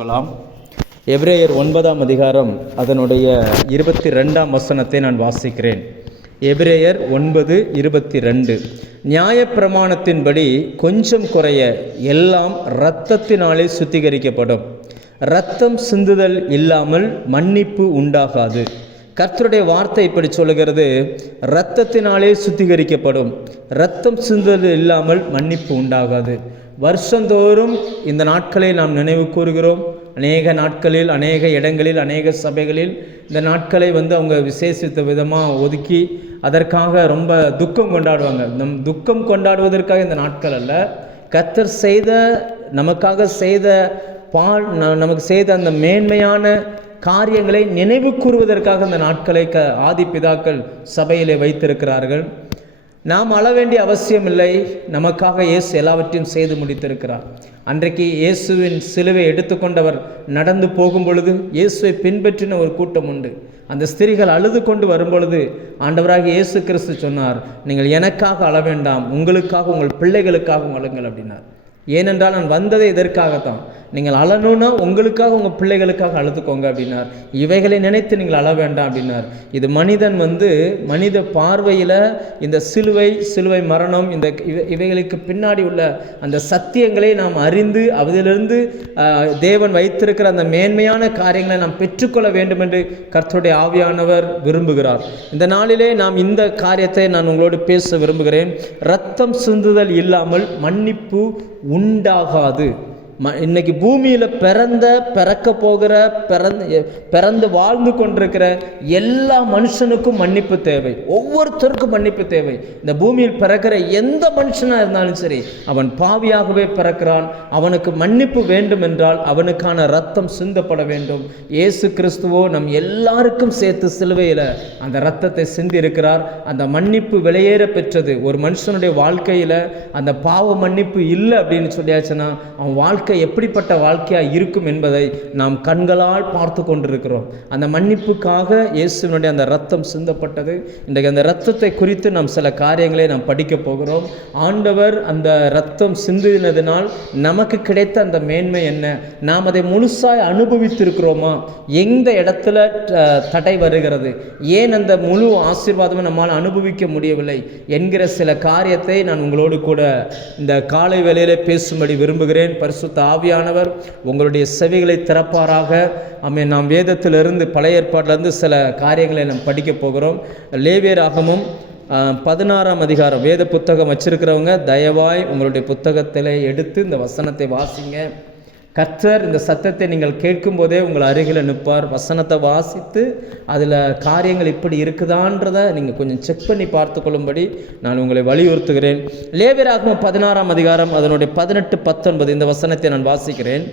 போகலாம். எபிரேயர் 9ஆம் அதிகாரம் அதனுடைய 22ஆம் வசனத்தை நான் வாசிக்கிறேன். எபிரேயர் 9:22. நியாயப்பிரமாணத்தின்படி கொஞ்சம் குறைய எல்லாம் இரத்தத்தினாலே சுத்திகரிக்கப்படும். இரத்தம் சிந்துதல் இல்லாமல் மன்னிப்பு உண்டாகாது. கர்த்தருடைய வார்த்தை இப்படி சொல்லுகிறது, இரத்தத்தினாலே சுத்திகரிக்கப்படும், இரத்தம் சிந்துதல் இல்லாமல் மன்னிப்பு உண்டாகாது. வருஷந்தோறும் இந்த நாட்களை நாம் நினைவு கூறுகிறோம். அநேக நாட்களில், அநேக இடங்களில், அநேக சபைகளில் இந்த நாட்களை அவங்க விசேஷித்த விதமாக ஒதுக்கி அதற்காக ரொம்ப துக்கம் கொண்டாடுவாங்க. துக்கம் கொண்டாடுவதற்காக இந்த நாட்கள் அல்ல, கர்த்தர் செய்த, நமக்காக செய்த நமக்கு செய்த அந்த மேன்மையான காரியங்களை நினைவு கூறுவதற்காக இந்த நாட்களை ஆதி பிதாக்கள் சபையிலே வைத்திருக்கிறார்கள். நாம் அழ வேண்டிய அவசியம் இல்லை. நமக்காக இயேசு எல்லாவற்றையும் செய்து முடித்திருக்கிறார். அன்றைக்கு இயேசுவின் சிலுவை எடுத்துக்கொண்டவர் நடந்து போகும் பொழுது இயேசுவை பின்பற்றின ஒரு கூட்டம் உண்டு. அந்த ஸ்திரீகள் அழுது கொண்டு வரும்பொழுது ஆண்டவராக இயேசு கிறிஸ்து சொன்னார், நீங்கள் எனக்காக அழ வேண்டாம், உங்களுக்காக, உங்கள் பிள்ளைகளுக்காக அழுங்கள் அப்படின்னார். ஏனென்றால் நான் வந்ததை இதற்காகத்தான். நீங்கள் அழணுன்னா உங்களுக்காக, உங்கள் பிள்ளைகளுக்காக அழுதுக்கோங்க அப்படின்னார். இவைகளை நினைத்து நீங்கள் அழ வேண்டாம் அப்படின்னார். இது மனிதன் மனித பார்வையில் இந்த சிலுவை மரணம், இந்த இவைகளுக்கு பின்னாடி உள்ள அந்த சத்தியங்களை நாம் அறிந்து அதிலிருந்து தேவன் வைத்திருக்கிற அந்த மேன்மையான காரியங்களை நாம் பெற்றுக்கொள்ள வேண்டும் என்று கர்த்தருடைய ஆவியானவர் விரும்புகிறார். இந்த நாளிலே நாம் இந்த காரியத்தை நான் உங்களோடு பேச விரும்புகிறேன். இரத்தம் சிந்துதல் இல்லாமல் மன்னிப்பு உண்டாகாது. இன்னைக்கு பூமியில் பிறக்க போகிற, பிறந்து வாழ்ந்து கொண்டிருக்கிற எல்லா மனுஷனுக்கும் மன்னிப்பு தேவை. ஒவ்வொருத்தருக்கும் மன்னிப்பு தேவை. இந்த பூமியில் பிறக்கிற எந்த மனுஷனாக இருந்தாலும் சரி, அவன் பாவியாகவே பிறக்கிறான். அவனுக்கு மன்னிப்பு வேண்டும் என்றால் அவனுக்கான இரத்தம் சிந்தப்பட வேண்டும். இயேசு கிறிஸ்துவோ நம் எல்லாருக்கும் சேர்த்து சிலுவையில் அந்த இரத்தத்தை சிந்தி இருக்கிறார். அந்த மன்னிப்பு விலையேற பெற்றது. ஒரு மனுஷனுடைய வாழ்க்கையில் அந்த பாவ மன்னிப்பு இல்லை அப்படின்னு சொல்லியாச்சுன்னா அவன் வாழ்க்கை எப்படிப்பட்ட வாழ்க்கையாக இருக்கும் என்பதை நாம் கண்களால் பார்த்து கொண்டிருக்கிறோம். அந்த மன்னிப்புக்காக இயேசுவினுடைய அந்த இரத்தம் சிந்தப்பட்டது. இன்றைக்கு அந்த இரத்தத்தை குறித்து நாம் சில காரியங்களை நாம் படிக்க போகிறோம். ஆண்டவர் அந்த இரத்தம் சிந்தினதினால் நமக்கு கிடைத்த அந்த மேன்மை என்ன, நாம் அதை முழுசாய் அனுபவித்திருக்கிறோமா, எந்த இடத்துல தடை வருகிறது, ஏன் அந்த முழு ஆசீர்வாதமும் நம்மால் அனுபவிக்க முடியவில்லை என்கிற சில காரியத்தை நான் உங்களோடு கூட இந்த காலை வேளையிலே பேசும்படி விரும்புகிறேன். பரிசுத்த ஆவியானவர் உங்களுடைய செவிகளை திறப்பாராக. நாம் வேதத்திலிருந்து, பழைய ஏற்பாட்டிலிருந்து சில காரியங்களை நாம் படிக்க போகிறோம். லேவியராகமம் 16ஆம் அதிகாரம் வேத புத்தகம் வச்சிருக்கிறவங்க தயவாய் உங்களுடைய புத்தகத்தில் எடுத்து இந்த வசனத்தை வாசிங்க. கர்த்தர் இந்த சத்தத்தை நீங்கள் கேட்கும் போதே உங்கள் அருகில் நிற்பார். வசனத்தை வாசித்து அதில் காரியங்கள் இப்படி இருக்குதான்றதை நீங்கள் கொஞ்சம் செக் பண்ணி பார்த்து கொள்ளும்படி நான் உங்களை வலியுறுத்துகிறேன். லேவியராகமம் 16ஆம் அதிகாரம் அதனுடைய 18-19 இந்த வசனத்தை நான் வாசிக்கிறேன்.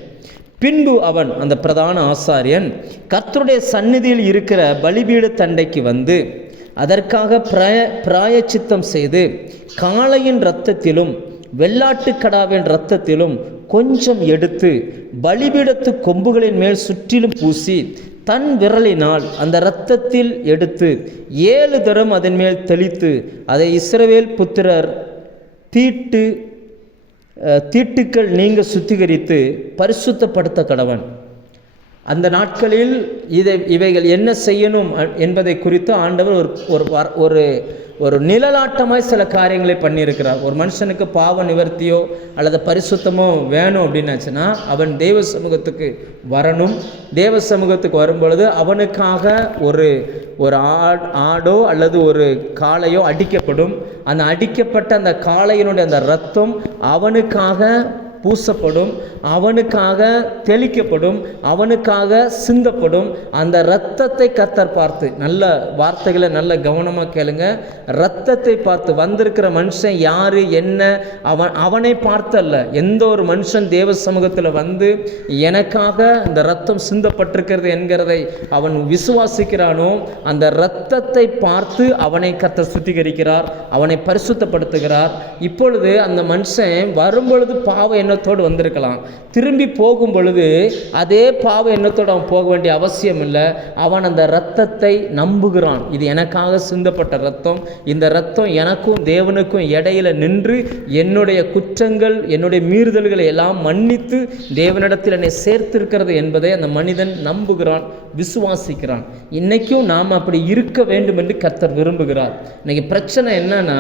பின்பு அவன், அந்த பிரதான ஆசாரியன், கர்த்தருடைய சந்நிதியில் இருக்கிற பலிபீட தண்டைக்கு வந்து அதற்காக பிராயச்சித்தம் செய்து காளையின் இரத்தத்திலும் வெள்ளாட்டுக்கடாவின் இரத்தத்திலும் கொஞ்சம் எடுத்து பலிபீடத்து கொம்புகளின் மேல் சுற்றிலும் பூசி தன் விரலினால் அந்த இரத்தத்தில் எடுத்து 7 தரம் அதன் மேல் தெளித்து அதை இஸ்ரவேல் புத்திரர் தீட்டுக்கள் நீங்க சுத்திகரித்து பரிசுத்தப்படுத்த கடவன். அந்த நாட்களில் இவைகள் என்ன செய்யணும் என்பதை குறித்து ஆண்டவர் ஒரு நிழலாட்டமாய் சில காரியங்களை பண்ணியிருக்கிறார். ஒரு மனுஷனுக்கு பாவ நிவர்த்தியோ அல்லது பரிசுத்தமோ வேணும் அப்படின்னாச்சுன்னா அவன் தேவ சமூகத்துக்கு வரணும். தேவ சமூகத்துக்கு வரும்பொழுது அவனுக்காக ஒரு ஆடோ அல்லது ஒரு காளையோ அடிக்கப்படும். அந்த அடிக்கப்பட்ட அந்த காளையினுடைய அந்த இரத்தம் அவனுக்காக பூசப்படும், அவனுக்காக தெளிக்கப்படும், அவனுக்காக சிந்தப்படும். அந்த இரத்தத்தை கர்த்தர் பார்த்து, நல்ல வார்த்தைகளை நல்ல கவனமாக கேளுங்க, இரத்தத்தை பார்த்து வந்திருக்கிற மனுஷன் யாரு என்ன, அவனை பார்த்தல்ல. எந்த ஒரு மனுஷன் தேவ சமூகத்தில் வந்து எனக்காக இந்த இரத்தம் சிந்தப்பட்டிருக்கிறது என்கிறதை அவன் விசுவாசிக்கிறானோ அந்த இரத்தத்தை பார்த்து அவனை கர்த்தர் சுத்திகரிக்கிறார், அவனை பரிசுத்தப்படுத்துகிறார். இப்பொழுது அந்த மனுஷன் வரும்பொழுது பாவம் என்ன எண்ணத்தோடு வந்திருக்கலாம். திரும்பி போகும் பொழுது அதே பாவ எண்ணத்தோடு அவன் போக வேண்டிய அவசியம் இல்லை. அவன் அந்த இரத்தத்தை நம்புகிறான். இது எனக்காக சிந்தப்பட்ட இரத்தம், இந்த இரத்தம் எனக்கும் தேவனுக்கும் இடையில நின்று என்னுடைய குற்றங்கள் என்னுடைய மீறுதல்களை எல்லாம் மன்னித்து தேவனிடத்தில் என்னை சேர்த்திருக்கிறது என்பதை அந்த மனிதன் நம்புகிறான், விசுவாசிக்கிறான். இன்னைக்கும் நாம் அப்படி இருக்க வேண்டும் என்று கர்த்தர் விரும்புகிறார். இன்னைக்கு பிரச்சனை என்னன்னா,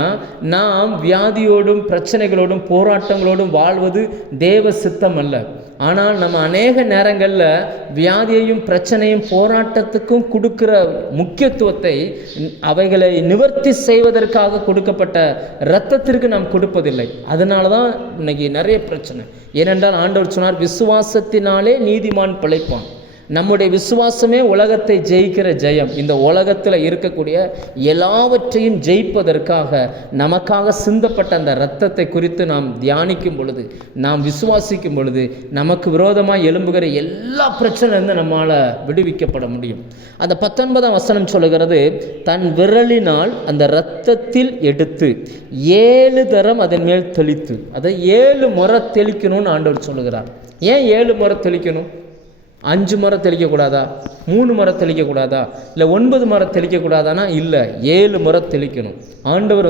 நாம் வியாதியோடும் பிரச்சனைகளோடும் போராட்டங்களோடும் வாழ்வது தேவ சித்தம் அல்ல. ஆனால் நம்ம அநேக நேரங்களில் வியாதியையும் பிரச்சனையும் போராட்டத்துக்கும் கொடுக்கிற முக்கியத்துவத்தை அவைகளை நிவர்த்தி செய்வதற்காக கொடுக்கப்பட்ட இரத்தத்திற்கு நாம் கொடுப்பதில்லை. அதனால தான் இன்னைக்கு நிறைய பிரச்சனை. ஏனென்றால் ஆண்டவர் சொன்னார், விசுவாசத்தினாலே நீதிமான் பிழைப்பான். நம்முடைய விசுவாசமே உலகத்தை ஜெயிக்கிற ஜெயம். இந்த உலகத்தில் இருக்கக்கூடிய எல்லாவற்றையும் ஜெயிப்பதற்காக நமக்காக சிந்தப்பட்ட அந்த இரத்தத்தை குறித்து நாம் தியானிக்கும் பொழுது, நாம் விசுவாசிக்கும் பொழுது, நமக்கு விரோதமாக எழும்புகிற எல்லா பிரச்சனையிலிருந்து நம்மால் விடுவிக்கப்பட முடியும். அந்த 19ஆம் வசனம் சொல்லுகிறது, தன் விரலினால் அந்த இரத்தத்தில் எடுத்து 7 தரம் அதன் மேல் தெளித்து. அதை 7 முறை தெளிக்கணும்னு ஆண்டவர் சொல்லுகிறார். ஏன் 7 முறை தெளிக்கணும்? 5 முறை தெளிக்கக்கூடாதா? 3 முறை தெளிக்கக்கூடாதா? இல்லை 9 முறை தெளிக்கக்கூடாதானா? இல்லை, 7 முறை தெளிக்கணும். ஆண்டவர்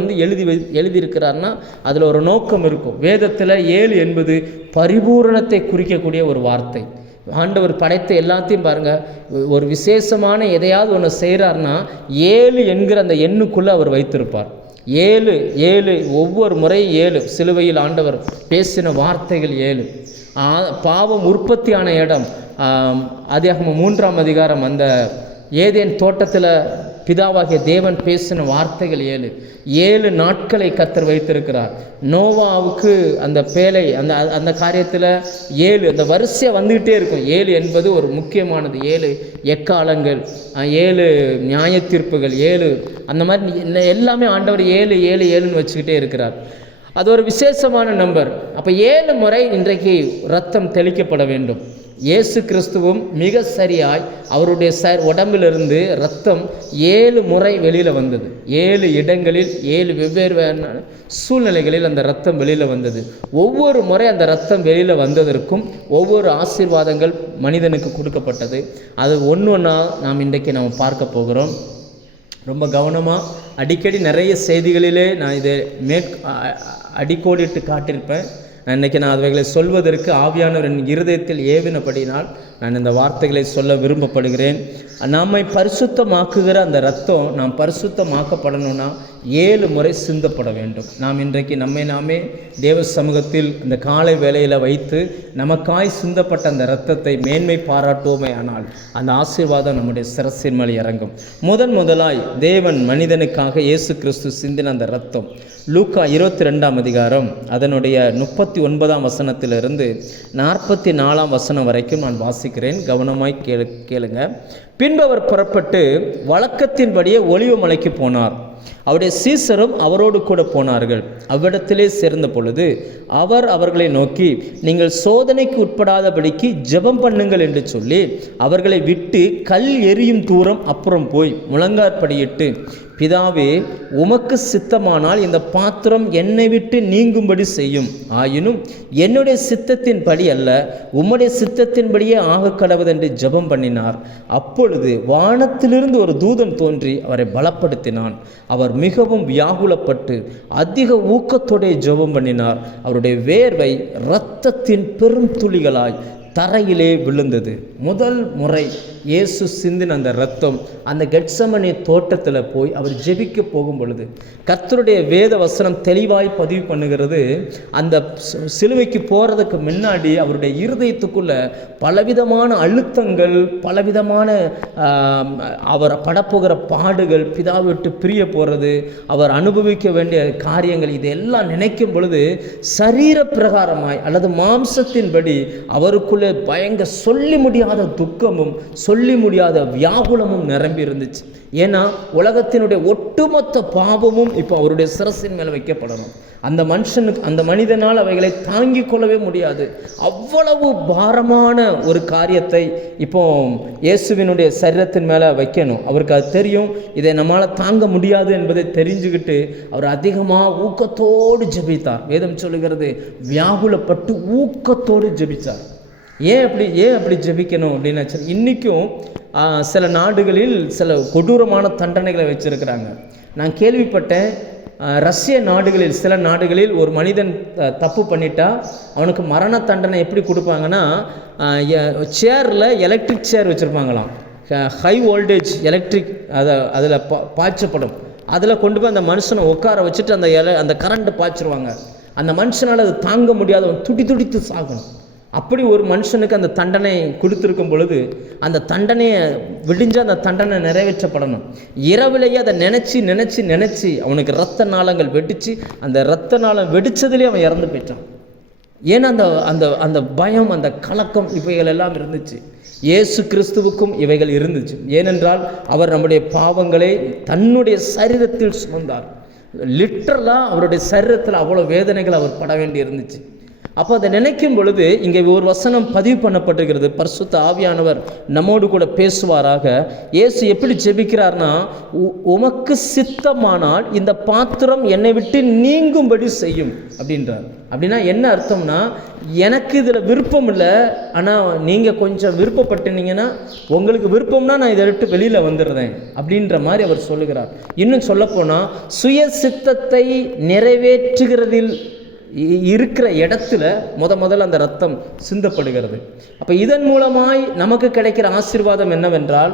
எழுதியிருக்கிறார்னா அதில் ஒரு நோக்கம் இருக்கும். வேதத்தில் 7 என்பது பரிபூரணத்தை குறிக்கக்கூடிய ஒரு வார்த்தை. ஆண்டவர் படைத்த எல்லாத்தையும் பாருங்கள், ஒரு விசேஷமான எதையாவது ஒன்று செய்கிறார்னா 7 என்கிற அந்த எண்ணுக்குள்ளே அவர் வைத்திருப்பார். 7 ஒவ்வொரு முறையும் 7. சிலுவையில் ஆண்டவர் பேசின வார்த்தைகள் 7. பாவம் உற்பத்தியான இடம் ஆதியாகமம் 3ஆம் அதிகாரம், அந்த ஏதேன் தோட்டத்தில் பிதாவாகிய தேவன் பேசின வார்த்தைகள் 7 நாட்களை கர்த்தர் வைத்திருக்கிறார். நோவாவுக்கு அந்த பேழை அந்த காரியத்தில் 7 அந்த வரிசையாக வந்துக்கிட்டே இருக்கும். 7 என்பது ஒரு முக்கியமானது. 7 எக்காலங்கள், 7 நியாய தீர்ப்புகள், 7 அந்த மாதிரி எல்லாமே ஆண்டவர் 7 வச்சுக்கிட்டே இருக்கிறார். அது ஒரு விசேஷமான நம்பர். அப்போ 7 முறை இன்றைக்கு இரத்தம் தெளிக்கப்பட வேண்டும். இயேசு கிறிஸ்துவும் மிக சரியாய் அவருடைய உடம்பிலிருந்து இரத்தம் 7 முறை வெளியில் வந்தது. 7 இடங்களில் 7 வெவ்வேறு சூழ்நிலைகளில் அந்த இரத்தம் வெளியில் வந்தது. ஒவ்வொரு முறை அந்த இரத்தம் வெளியில் வந்ததற்கும் ஒவ்வொரு ஆசீர்வாதங்கள் மனிதனுக்கு கொடுக்கப்பட்டது. அது ஒன்றா நாம் இன்றைக்கு நாம் பார்க்க போகிறோம். ரொம்ப கவனமாக அடிக்கடி நிறைய செய்திகளிலே நான் இதை அடிக்கோடிட்டு காட்டியிருப்பேன். இன்றைக்கி நான் அவைகளை சொல்வதற்கு ஆவியானவர் என் இருதயத்தில் ஏவினபடினால் நான் இந்த வார்த்தைகளை சொல்ல விரும்பப்படுகிறேன். நம்மை பரிசுத்தமாக்குகிற அந்த இரத்தம் நாம் பரிசுத்தமாக்கப்படணும்னா 7 முறை சிந்தப்பட வேண்டும். நாம் இன்றைக்கு நம்மை நாமே தேவ சமூகத்தில் இந்த காலை வேளையில் வைத்து நமக்காய் சிந்தப்பட்ட அந்த இரத்தத்தை மேன்மை பாராட்டுவோமே, ஆனால் அந்த ஆசீர்வாதம் நம்முடைய சிரசின் மேல் இறங்கும். முதலாய் தேவன் மனிதனுக்காக இயேசு கிறிஸ்து சிந்தின அந்த இரத்தம் லூக்கா 22ஆம் அதிகாரம் அதனுடைய 39ஆம் வசனத்திலிருந்து 44ஆம் வசனம் வரைக்கும் நான் வாசிக்கிறேன். கவனமாய் கேளுங்க. பின்பு அவர் புறப்பட்டு வழக்கத்தின்படியே ஒலிவ மலைக்கு போனார். அவருடைய சீசரும் அவரோடு கூட போனார்கள். அவ்விடத்திலே சேர்ந்த பொழுது அவர் அவர்களை நோக்கி, நீங்கள் சோதனைக்கு உட்படாதபடிக்கு ஜெபம் பண்ணுங்கள் என்று சொல்லி அவர்களை விட்டு கல் எரியும் தூரம் அப்புறம் போய் முழங்காற்படியிட்டு, பிதாவே, உமக்கு சித்தமானால் இந்த பாத்திரம் என்னை விட்டு நீங்கும்படி செய்யும். ஆயினும் என்னுடைய சித்தத்தின்படி அல்ல, உம்முடைய சித்தத்தின்படியே ஆக கடவுதென்று ஜெபம் பண்ணினார். அப்பொழுது வானத்திலிருந்து ஒரு தூதன் தோன்றி அவரை பலப்படுத்தினான். அவர் மிகவும் வியாகுலப்பட்டு அதிக ஊக்கத்தோടെ ஜெபம் பண்ணினார். அவருடைய வேர்வை இரத்தத்தின் பெரும் துளிகளாய் தரையிலே விழுந்தது. முதல் முறை இயேசு சிந்தின அந்த இரத்தம் அந்த கெத்சமனே தோட்டத்தில் போய் அவர் ஜெபிக்க போகும் பொழுது கர்த்தருடைய வேத வசனம் தெளிவாய் பதிவு பண்ணுகிறது. அந்த சிலுவைக்கு போகிறதுக்கு முன்னாடி அவருடைய இருதயத்துக்குள்ள பலவிதமான அழுத்தங்கள், பலவிதமான அவர் படப்போகிற பாடுகள், பிதாவை விட்டு பிரிய போகிறது, அவர் அனுபவிக்க வேண்டிய காரியங்கள், இதெல்லாம் நினைக்கும் பொழுது சரீர பிரகாரமாய் அல்லது மாம்சத்தின்படி அவருக்குள்ளே உள்ளுக்குள்ளே பயங்கர சொல்லி முடியாத துக்கமும் சொல்லி முடியாத வியாகுலமும் நிரம்பி இருந்துச்சு. ஏன்னா உலகத்தினுடைய ஒட்டுமொத்த பாவமும் இப்போ அவருடைய சிரசின் மேலே வைக்கப்படணும். அந்த மனுஷனுக்கு, அந்த மனிதனால் அவைகளை தாங்கிக் கொள்ளவே முடியாது. அவ்வளவு பாரமான ஒரு காரியத்தை இப்போ இயேசுவினுடைய சரீரத்தின் மேலே வைக்கணும். அவருக்கு அது தெரியும், இதை நம்மளால் தாங்க முடியாது என்பதை தெரிஞ்சுக்கிட்டு அவர் அதிகமாக ஊக்கத்தோடு ஜெபித்தார். வேதம் சொல்லுகிறது, வியாகுலப்பட்டு ஊக்கத்தோடு ஜெபித்தார். ஏன் அப்படி ஜெபிக்கணும் அப்படின்னா, இன்றைக்கும் சில நாடுகளில் சில கொடூரமான தண்டனைகளை வச்சுருக்கிறாங்க. நான் கேள்விப்பட்டேன், ரஷ்ய நாடுகளில், சில நாடுகளில் ஒரு மனிதன் தப்பு பண்ணிட்டா அவனுக்கு மரண தண்டனை எப்படி கொடுப்பாங்கன்னா, சேரில் எலக்ட்ரிக் சேர் வச்சுருப்பாங்களாம், ஹை வோல்டேஜ் எலக்ட்ரிக், அதில் பாய்ச்சப்படும். அதில் கொண்டு போய் அந்த மனுஷனை உட்கார வச்சுட்டு அந்த கரண்ட்டை பாய்ச்சிருவாங்க. அந்த மனுஷனால் அது தாங்க முடியாத துடித்து சாகணும். அப்படி ஒரு மனுஷனுக்கு அந்த தண்டனை கொடுத்துருக்கும் பொழுது அந்த தண்டனையை விடிஞ்சு அந்த தண்டனை நிறைவேற்றப்படணும். இரவிலேயே அதை நினச்சி அவனுக்கு இரத்த நாளங்கள் வெடித்து அந்த இரத்த நாளம் வெடித்ததுலேயே அவன் இறந்து போயிட்டான். ஏன்னா அந்த அந்த அந்த பயம், அந்த கலக்கம், இவைகள் எல்லாம் இருந்துச்சு. இயேசு கிறிஸ்துவுக்கும் இவைகள் இருந்துச்சு. ஏனென்றால் அவர் நம்முடைய பாவங்களை தன்னுடைய சரீரத்தில் சுமந்தார். லிட்டரலாக அவருடைய சரீரத்தில் அவ்வளோ வேதனைகள் அவர் பட வேண்டி இருந்துச்சு. அப்போ அதை நினைக்கும் பொழுது இங்கே ஒரு வசனம் பதிவு பண்ணப்பட்டிருக்கிறது. பரிசுத்த ஆவியானவர் நம்மோடு கூட பேசுவாராக. இயேசு எப்படி ஜெபிக்கிறார்னா, உமக்கு சித்தமானால் இந்த பாத்திரம் என்னை விட்டு நீங்கும்படி செய்யும் அப்படின்றார். அப்படின்னா என்ன அர்த்தம்னா, எனக்கு இதில் விருப்பம் இல்லை, ஆனால் நீங்கள் கொஞ்சம் விருப்பப்பட்டீங்கன்னா, உங்களுக்கு விருப்பம்னா நான் இதை விட்டு வெளியில் வந்துடுறேன் அப்படின்ற மாதிரி அவர் சொல்லுகிறார். இன்னும் சொல்லப்போனால், சுய சித்தத்தை நிறைவேற்றுகிறதில் இருக்கிற இடத்துல முதல்ல அந்த ரத்தம் சிந்தப்படுகிறது. அப்போ இதன் மூலமாய் நமக்கு கிடைக்கிற ஆசீர்வாதம் என்னவென்றால்,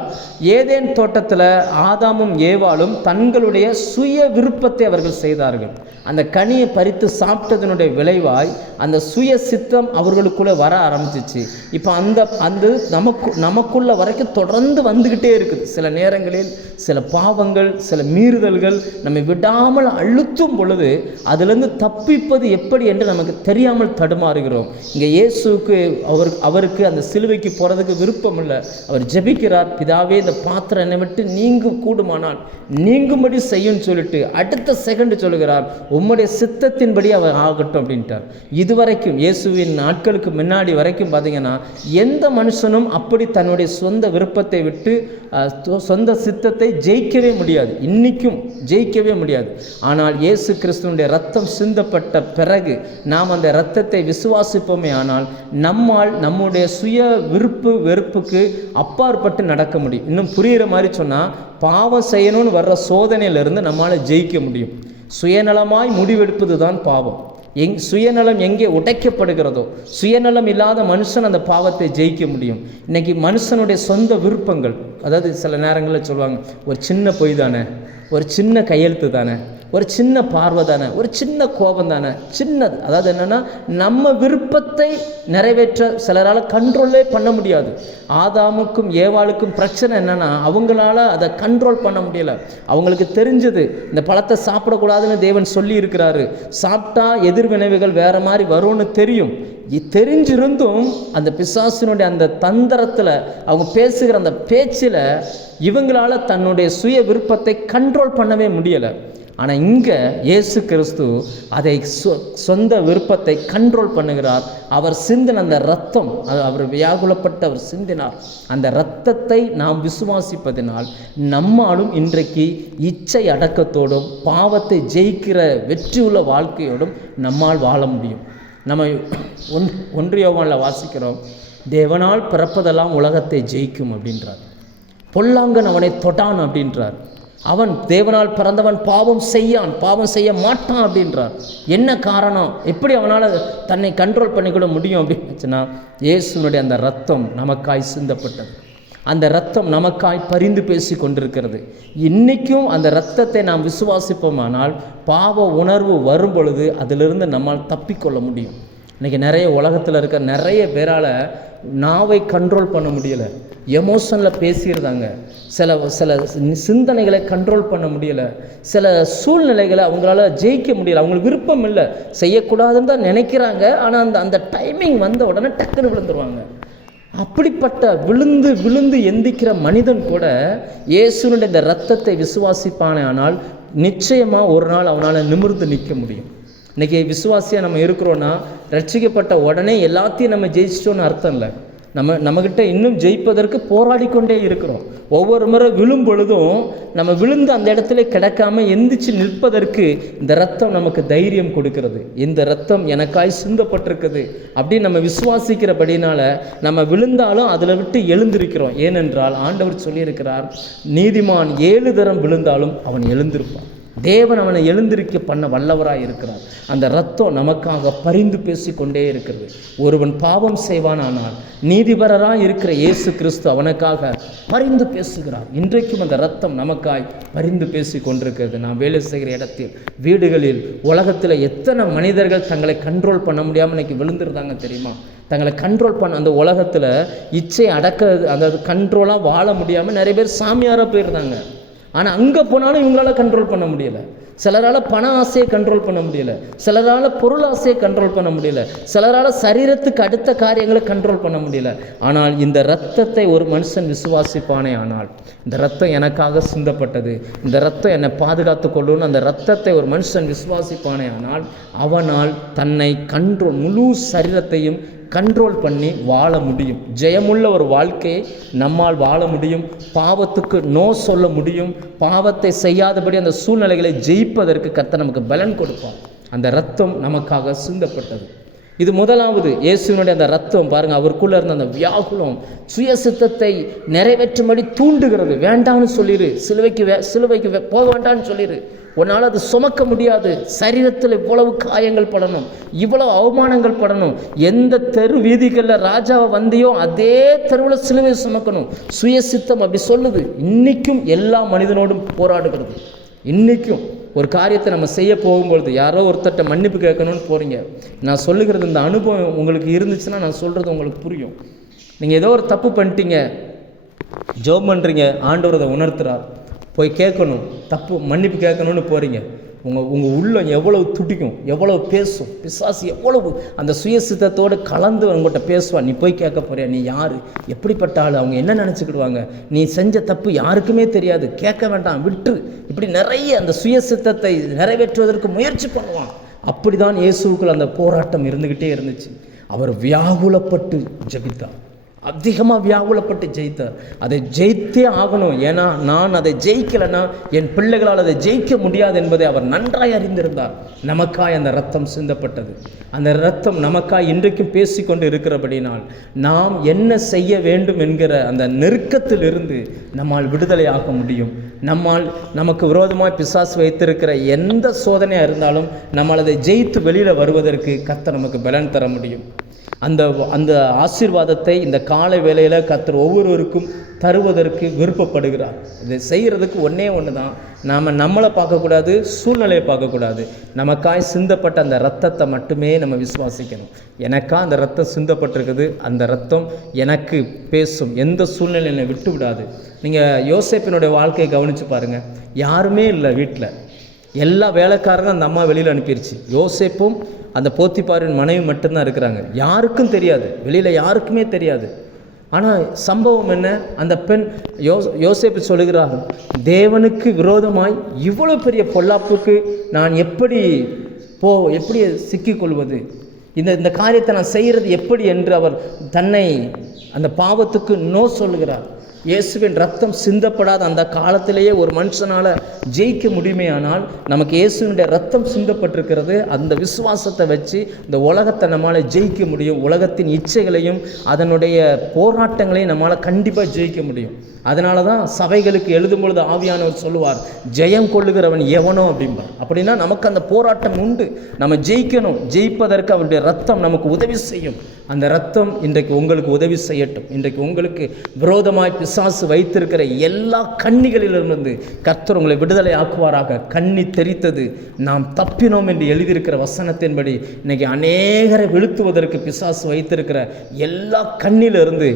ஏதேன் தோட்டத்தில் ஆதாமும் ஏவாளும் தங்களுடைய சுய விருப்பத்தை அவர்கள் செய்தார்கள். அந்த கனியை பறித்து சாப்பிட்டதனுடைய விளைவாய் அந்த சுய சித்தம் அவர்களுக்குள்ளே வர ஆரம்பிச்சிச்சு. இப்போ அந்த நமக்குள்ள வரைக்கும் தொடர்ந்து வந்துக்கிட்டே இருக்குது. சில நேரங்களில் சில பாவங்கள், சில மீறுதல்கள் நம்மை விடாமல் அழுத்தும் பொழுது அதிலிருந்து தப்பிப்பது எப்படி என்று நமக்கு தெரியாமல் தடுமாறுகிறோம். இங்கே இயேசுக்கு அவருக்கு அந்த சிலுவைக்கு போகிறதுக்கு விருப்பம் இல்லை. அவர் ஜெபிக்கிறார், பிதாவே இந்த பாத்திரம் என்னை விட்டு நீங்க கூடுமானால் நீங்கும்படி செய்யும் சொல்லிட்டு அடுத்த செகண்ட் சொல்லுகிறார், உம்முடைய சித்தத்தின்படி அவர் ஆகட்டும் அப்படின்ட்டார். இதுவரைக்கும் இயேசுவின் நாட்களுக்கு முன்னாடி வரைக்கும் பார்த்தீங்கன்னா எந்த மனுஷனும் அப்படி தன்னுடைய சொந்த விருப்பத்தை விட்டு சொந்த சித்தத்தை ஜெயிக்கவே முடியாது. இன்னைக்கும் ஜெயிக்கவே முடியாது. ஆனால் இயேசு கிறிஸ்துவனுடைய ரத்தம் சிந்தப்பட்ட பிறகு நாம் அந்த இரத்தத்தை விசுவாசிப்போமே ஆனால் நம்மால் நம்முடைய சுய வெறுப்புக்கு அப்பாற்பட்டு நடக்க முடியும். இன்னும் புரிகிற மாதிரி சொன்னால், பாவம் செய்யணும்னு வர்ற சோதனையிலிருந்து நம்மளால் ஜெயிக்க முடியும். சுயநலமாய் முடிவெடுப்பது தான் பாவம். சுயநலம் எங்கே உடைக்கப்படுகிறதோ, சுயநலம் இல்லாத மனுஷன் அந்த பாவத்தை ஜெயிக்க முடியும். இன்றைக்கி மனுஷனுடைய சொந்த விருப்பங்கள், அதாவது சில நேரங்களில் சொல்லுவாங்க, ஒரு சின்ன பொய் தானே, ஒரு சின்ன கையெழுத்து தானே, ஒரு சின்ன பார்வை தானே, ஒரு சின்ன கோபம் தானே, சின்னது. அதாவது என்னென்னா, நம்ம விருப்பத்தை நிறைவேற்ற சிலரால் கண்ட்ரோலே பண்ண முடியாது. ஆதாமுக்கும் ஏவாளுக்கும் பிரச்சனை என்னென்னா, அவங்களால அதை கண்ட்ரோல் பண்ண முடியலை. அவங்களுக்கு தெரிஞ்சது இந்த பழத்தை சாப்பிடக்கூடாதுன்னு தேவன் சொல்லி இருக்கிறாரு. சாப்பிட்டா எதிர்வினைவுகள் வேறு மாதிரி வரும்னு தெரிஞ்சிருந்தும் அந்த பிசாசினுடைய அந்த தந்திரத்தில், அவங்க பேசுகிற அந்த பேச்சில் இவங்களால தன்னுடைய சுய விருப்பத்தை கண்ட்ரோல் பண்ணவே முடியலை. ஆனால் இங்கே இயேசு கிறிஸ்து அதை சொந்த விருப்பத்தை கண்ட்ரோல் பண்ணுகிறார். அவர் சிந்தின அந்த இரத்தம், அவர் வியாகுலப்பட்டு அவர் சிந்தினார். அந்த இரத்தத்தை நாம் விசுவாசிப்பதினால் நம்மாலும் இன்றைக்கு இச்சை அடக்கத்தோடும் பாவத்தை ஜெயிக்கிற வெற்றியுள்ள வாழ்க்கையோடும் நம்மால் வாழ முடியும். நம்ம 1 யோவானில் வாசிக்கிறோம், தேவனால் பிறப்பதெல்லாம் உலகத்தை ஜெயிக்கும் அப்படின்றார். பொல்லாங்கன் அவனை தொட்டான் அப்படின்றார். அவன் தேவனால் பிறந்தவன் பாவம் செய்ய மாட்டான் அப்படின்றார். என்ன காரணம்? எப்படி அவனால் தன்னை கண்ட்ரோல் பண்ணிக்கூட முடியும் அப்படின்னுச்சுன்னா, இயேசுனுடைய அந்த இரத்தம் நமக்காய் சிந்தப்பட்டது. அந்த இரத்தம் நமக்காய் பரிந்து பேசி கொண்டிருக்கிறது. இன்றைக்கும் அந்த இரத்தத்தை நாம் விசுவாசிப்போமானால் பாவ உணர்வு வரும் பொழுது அதிலிருந்து நம்மால் தப்பிக்கொள்ள முடியும். இன்றைக்கி நிறைய உலகத்தில் இருக்க நிறைய பேரால் நாவை கண்ட்ரோல் பண்ண முடியலை, எமோஷனில் பேசிடுறாங்க, சில சில சிந்தனைகளை கண்ட்ரோல் பண்ண முடியலை, சில சூழ்நிலைகளை அவங்களால ஜெயிக்க முடியலை, அவங்களுக்கு விருப்பம் இல்லை, செய்யக்கூடாதுன்னு தான் நினைக்கிறாங்க, ஆனால் அந்த டைமிங் வந்த உடனே டக்குன்னு விழுந்துருவாங்க. அப்படிப்பட்ட விழுந்து விழுந்து எந்திக்கிற மனிதன் கூட இயேசுனுடைய இந்த இரத்தத்தை விசுவாசிப்பானே ஆனால் நிச்சயமாக ஒரு நாள் அவனால் நிமிர்ந்து நிற்க முடியும். இன்றைக்கி விசுவாசியாக நம்ம இருக்கிறோன்னா ரட்சிக்கப்பட்ட உடனே எல்லாத்தையும் நம்ம ஜெயிச்சிட்டோன்னு அர்த்தம் இல்லை. நம்மக்கிட்ட இன்னும் ஜெயிப்பதற்கு போராடி கொண்டே இருக்கிறோம். ஒவ்வொரு முறை விழும் பொழுதும் நம்ம விழுந்து அந்த இடத்துல கிடக்காமல் எந்திரிச்சு நிற்பதற்கு இந்த ரத்தம் நமக்கு தைரியம் கொடுக்கிறது. இந்த ரத்தம் எனக்காய் சிந்தப்பட்டிருக்குது அப்படின்னு நம்ம விசுவாசிக்கிறபடினால நம்ம விழுந்தாலும் அதில் விட்டு எழுந்திருக்கிறோம். ஏனென்றால் ஆண்டவர் சொல்லியிருக்கிறார், நீதிமான் 7 தரம் விழுந்தாலும் அவன் எழுந்திருப்பான். தேவன் அவனை எழுந்திருக்க பண்ண வல்லவராய் இருக்கிறார். அந்த இரத்தம் நமக்காக பரிந்து பேசிக்கொண்டே இருக்கிறது. ஒருவன் பாவம் செய்வானானால் நீதிபரராய் இருக்கிற இயேசு கிறிஸ்து அவனுக்காக பரிந்து பேசுகிறார். இன்றைக்கும் அந்த இரத்தம் நமக்காய் பரிந்து பேசி கொண்டிருக்கிறது. நான் வேலை செய்கிற இடத்தில், வீடுகளில், உலகத்தில் எத்தனை மனிதர்கள் தங்களை கண்ட்ரோல் பண்ண முடியாமல் இன்னைக்கு விழுந்துருந்தாங்க தெரியுமா? தங்களை கண்ட்ரோல் பண்ண அந்த உலகத்தில் இச்சை அடக்க அந்த கண்ட்ரோலாக வாழ முடியாமல் நிறைய பேர் சாமியாராக போயிருந்தாங்க. ஆனால் அங்கே போனாலும் இவங்களால கண்ட்ரோல் பண்ண முடியலை. சிலரால் பண ஆசையை கண்ட்ரோல் பண்ண முடியலை, சிலரால் பொருள் ஆசையை கண்ட்ரோல் பண்ண முடியலை, சிலரால் சரீரத்துக்கு அடுத்த காரியங்களை கண்ட்ரோல் பண்ண முடியல. ஆனால் இந்த இரத்தத்தை ஒரு மனுஷன் விசுவாசிப்பானே ஆனால், இந்த இரத்தம் எனக்காக சிந்தப்பட்டது, இந்த இரத்தம் என்னை பாதுகாத்து கொள்ளுன்னு அந்த இரத்தத்தை ஒரு மனுஷன் விசுவாசிப்பானே ஆனால் அவனால் தன்னை முழு சரீரத்தையும் கண்ட்ரோல் பண்ணி வாழ முடியும். ஜெயமுள்ள ஒரு வாழ்க்கையை நம்மால் வாழ முடியும். பாவத்துக்கு நோ சொல்ல முடியும். பாவத்தை செய்யாதபடி அந்த சூழ்நிலைகளை ஜெயிப்பதற்கு கர்த்தர் நமக்கு பலன் கொடுப்பார். அந்த இரத்தம் நமக்காக சிந்தப்பட்டது. இது முதலாவது. இயேசுவினுடைய அந்த இரத்தம் பாருங்கள், அவருக்குள்ளே இருந்த அந்த வியாகுலம் சுய சித்தத்தை நிறைவேற்றும்படி தூண்டுகிறது. வேண்டான்னு சொல்லிடு, சிலுவைக்கு போக வேண்டான்னு சொல்லிடு, உன்னால் அது சுமக்க முடியாது, சரீரத்தில் இவ்வளவு காயங்கள் படணும், இவ்வளவு அவமானங்கள் படணும், எந்த தெரு வீதிகளில் ராஜாவை வந்தியோ அதே தெருவில் சிலுவை சுமக்கணும். சுயசித்தம் அப்படி சொல்லுது. இன்றைக்கும் எல்லா மனிதனோடும் போராடுகிறது. இன்றைக்கும் ஒரு காரியத்தை நம்ம செய்ய போகும்பொழுது யாரோ ஒருத்தட்ட மன்னிப்பு கேட்கணும்னு போகிறீங்க. நான் சொல்லுகிறது இந்த அனுபவம் உங்களுக்கு இருந்துச்சுன்னா நான் சொல்கிறது உங்களுக்கு புரியும். நீங்கள் ஏதோ ஒரு தப்பு பண்ணிட்டீங்க, ஜெபம் பண்ணுறீங்க, ஆண்டவர் அதை உணர்த்துறார், போய் கேட்கணும், தப்பு மன்னிப்பு கேட்கணும்னு போகிறீங்க. உங்கள் உள்ளம் எவ்வளவு துடிக்கும், எவ்வளவு பேசும், பிசாசு எவ்வளவு அந்த சுயசித்தத்தோடு கலந்து உங்கள்கிட்ட பேசுவான். நீ போய் கேட்க போறியா, நீ யார், எப்படிப்பட்ட ஆள், அவங்க என்ன நினச்சிக்கிடுவாங்க, நீ செஞ்ச தப்பு யாருக்குமே தெரியாது, கேட்க வேண்டாம், விட்டு, இப்படி நிறைய அந்த சுயசித்தத்தை நிறைவேற்றுவதற்கு முயற்சி பண்ணுவான். அப்படி தான் இயேசுவுக்குள் அந்த போராட்டம் இருந்துக்கிட்டே இருந்துச்சு. அவர் வியாகுலப்பட்டு ஜெபித்தார், அதிகமாக வியாகுலப்பட்டு ஜெயித்தார். அதை ஜெயித்தே ஆகணும், ஏன்னா நான் அதை ஜெயிக்கலைன்னா என் பிள்ளைகளால் அதை ஜெயிக்க முடியாது என்பதை அவர் நன்றாய் அறிந்திருந்தார். நமக்காய் அந்த இரத்தம் சிந்தப்பட்டது. அந்த இரத்தம் நமக்காய் இன்றைக்கும் பேசிக்கொண்டு இருக்கிறபடினால் நாம் என்ன செய்ய வேண்டும் என்கிற அந்த நெருக்கத்திலிருந்து நம்மால் விடுதலை ஆக முடியும். நமக்கு விரோதமாய் பிசாசு வைத்திருக்கிற எந்த சோதனையாக இருந்தாலும் நம்மால் அதை ஜெயித்து வெளியில் வருவதற்கு கர்த்தர் நமக்கு பலன் தர முடியும். அந்த ஆசீர்வாதத்தை இந்த காலை வேளையில் கர்த்தர் ஒவ்வொருவருக்கும் தருவதற்கு விருப்பப்படுகிறார். இதை செய்கிறதுக்கு ஒன்று தான், நாம் நம்மளை பார்க்கக்கூடாது, சூழ்நிலையை பார்க்கக்கூடாது. நமக்காய் சிந்தப்பட்ட அந்த இரத்தத்தை மட்டுமே நம்ம விசுவாசிக்கணும். எனக்கா அந்த இரத்தம் சிந்தப்பட்டிருக்குது, அந்த இரத்தம் எனக்கு பேசும், எந்த சூழ்நிலையை விட்டு விடாது. நீங்கள் யோசேப்பினுடைய வாழ்க்கையை கவனித்து பாருங்கள். யாருமே இல்லை வீட்டில், எல்லா வேலைக்காரங்க அந்த அம்மா வெளியில் அனுப்பிடுச்சு. யோசேப்பும் அந்த போத்திபாரின் மனைவி மட்டும்தான் இருக்கிறாங்க. யாருக்கும் தெரியாது, வெளியில் யாருக்குமே தெரியாது. ஆனால் சம்பவம் என்ன, அந்த பெண் யோசேப்பு சொல்லுகிறார், தேவனுக்கு விரோதமாய் இவ்வளோ பெரிய பொல்லாப்புக்கு நான் எப்படி சிக்கிக்கொள்வது, இந்த காரியத்தை நான் செய்கிறது எப்படி என்று அவர் தன்னை அந்த பாவத்துக்கு நோ சொல்லுகிறார். இயேசுவின் ரத்தம் சிந்தப்படாத அந்த காலத்திலேயே ஒரு மனுஷனால் ஜெயிக்க முடியுமே. ஆனால் நமக்கு இயேசுவினுடைய ரத்தம் சிந்தப்பட்டிருக்கிறது. அந்த விசுவாசத்தை வச்சு இந்த உலகத்தை நம்மளால் ஜெயிக்க முடியும். உலகத்தின் இச்சைகளையும் அதனுடைய போராட்டங்களையும் நம்மளால் கண்டிப்பாக ஜெயிக்க முடியும். அதனால தான் சபைகளுக்கு எழுதும் பொழுது ஆவியானவர் சொல்லுவார், ஜெயம் கொள்ளுகிறவன் எவனோ அப்படிம்பார். அப்படின்னா நமக்கு அந்த போராட்டம் உண்டு, நம்ம ஜெயிக்கணும். ஜெயிப்பதற்கு அவருடைய ரத்தம் நமக்கு உதவி செய்யும். அந்த ரத்தம் இன்றைக்கு உங்களுக்கு உதவி செய்யட்டும். இன்றைக்கு உங்களுக்கு விரோதமாய் பிசாசு வைத்திருக்கிற எல்லா கண்ணிகளிலிருந்து கர்த்தர் உங்களை விடுதலை ஆக்குவாராக. கண்ணி தெரித்தது, நாம் தப்பினோம் என்று எழுதியிருக்கிற வசனத்தின்படி இன்னைக்கு அநேகரை வீழ்த்துவதற்கு பிசாசு வைத்திருக்கிற எல்லா கண்ணிலிருந்து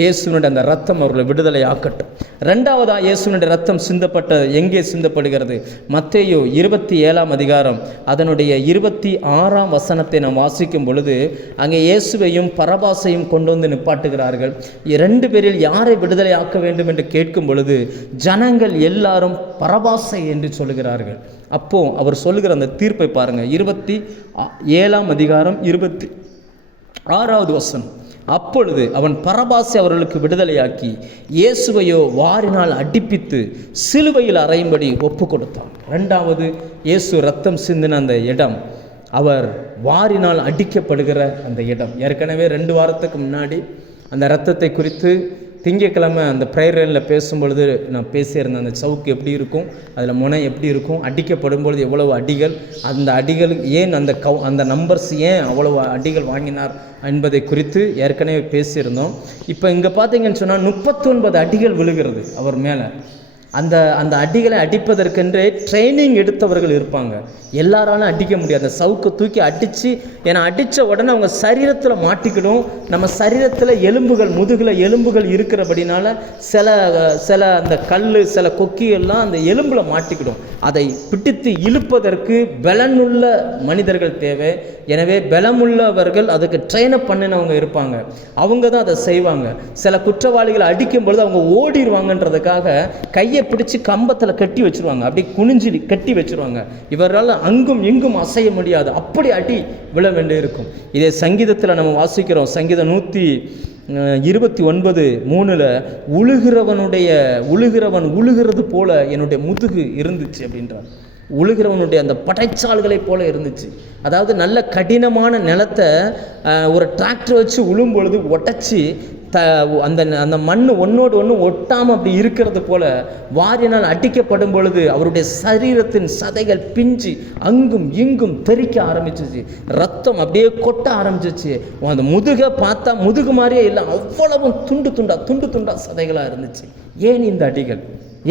இயேசுனுடைய அந்த ரத்தம் அவர்களை விடுதலை ஆக்கட்டும். ரெண்டாவதா இயேசுனுடைய ரத்தம் சிந்தப்பட்ட எங்கே சிந்தப்படுகிறது? மத்தேயு 27ஆம் அதிகாரம் அதனுடைய 26ஆம் வசனத்தை நாம் வாசிக்கும் பொழுது அங்கே இயேசுவையும் பரபாசையும் கொண்டு வந்து நிப்பாட்டுகிறார்கள். 2 பேரில் யாரை விடுதலை ஆக்க வேண்டும் என்று கேட்கும் பொழுது ஜனங்கள் எல்லாரும் பரபாசை என்று சொல்லுகிறார்கள். அப்போ அவர் சொல்லுகிற அந்த தீர்ப்பை பாருங்க. 27ஆம் அதிகாரம் 26வது வசனம். அப்பொழுது அவன் பரபாசை அவர்களுக்கு விடுதலையாக்கி இயேசுவையோ வாரினால் அடிப்பித்து சிலுவையில் அறையும்படி ஒப்பு கொடுத்தான். ரெண்டாவது இயேசு ரத்தம் சிந்தின அந்த இடம், அவர் வாரினால் அடிக்கப்படுகிற அந்த இடம். ஏற்கனவே 2 வாரத்துக்கு முன்னாடி அந்த இரத்தத்தை குறித்து திங்கக்கிழமை அந்த ப்ரேயர் ரேலில் பேசும்பொழுது நான் பேசியிருந்தேன். அந்த சவுக்கு எப்படி இருக்கும், அதில் முனை எப்படி இருக்கும், அடிக்கப்படும் பொழுது எவ்வளவு அடிகள், அந்த அடிகள் ஏன் அந்த நம்பர்ஸ் ஏன் அவ்வளவு அடிகள் வாங்கினார் என்பதை குறித்து ஏற்கனவே பேசியிருந்தோம். இப்போ இங்கே பார்த்தீங்கன்னு சொன்னால் 39 அடிகள் விழுகிறது அவர் மேலே. அந்த அடிகளை அடிப்பதற்கென்றே ட்ரைனிங் எடுத்தவர்கள் இருப்பாங்க. எல்லாராலும் அடிக்க முடியாது. அந்த சவுக்கை தூக்கி அடித்து, ஏன்னா அடித்த உடனே அவங்க சரீரத்தில் மாட்டிக்கிடும். நம்ம சரீரத்தில் எலும்புகள், முதுகில் எலும்புகள் இருக்கிறபடினால சில அந்த கல், சில கொக்கியெல்லாம் அந்த எலும்பில் மாட்டிக்கிடும். அதை பிடித்து இழுப்பதற்கு பலனுள்ள மனிதர்கள் தேவை. எனவே பலமுள்ளவர்கள் அதுக்கு ட்ரெயினப் பண்ணினவங்க இருப்பாங்க, அவங்க தான் அதை செய்வாங்க. சில குற்றவாளிகளை அடிக்கும் பொழுது அவங்க ஓடிடுவாங்கன்றதுக்காக கையை பிடிச்சி கம்பத்தில் கட்டி வச்சுருவாங்க, அப்படி குனிஞ்சு கட்டி வச்சுருவாங்க. இவரால் அங்கும் இங்கும் அசைய முடியாது, அப்படி அடி விழ வேண்டி இருக்கும். இதே சங்கீதத்தில் நம்ம வாசிக்கிறோம். சங்கீதம் 129:3 உழுகிறவன் உழுகிறது போல என்னுடைய முதுகு இருந்துச்சு அப்படின்றார். உழுகிறவனுடைய அந்த படைச்சால்களை போல இருந்துச்சு. அதாவது நல்ல கடினமான நிலத்தை ஒரு டிராக்டர் வச்சு உழும் பொழுது உடச்சி அந்த மண் ஒன்றோடு ஒன்று ஒட்டாமல் அப்படி இருக்கிறது போல வாரினால் அடிக்கப்படும் பொழுது அவருடைய சரீரத்தின் சதைகள் பிஞ்சு அங்கும் இங்கும் தெறிக்க ஆரம்பிச்சிச்சு. ரத்தம் அப்படியே கொட்ட ஆரம்பிச்சிச்சு. அந்த முதுகை பார்த்தா முதுகு மாதிரியே இல்லை, அவ்வளவும் துண்டு துண்டா சதைகளாக இருந்துச்சு. ஏன் இந்த அடிகள்?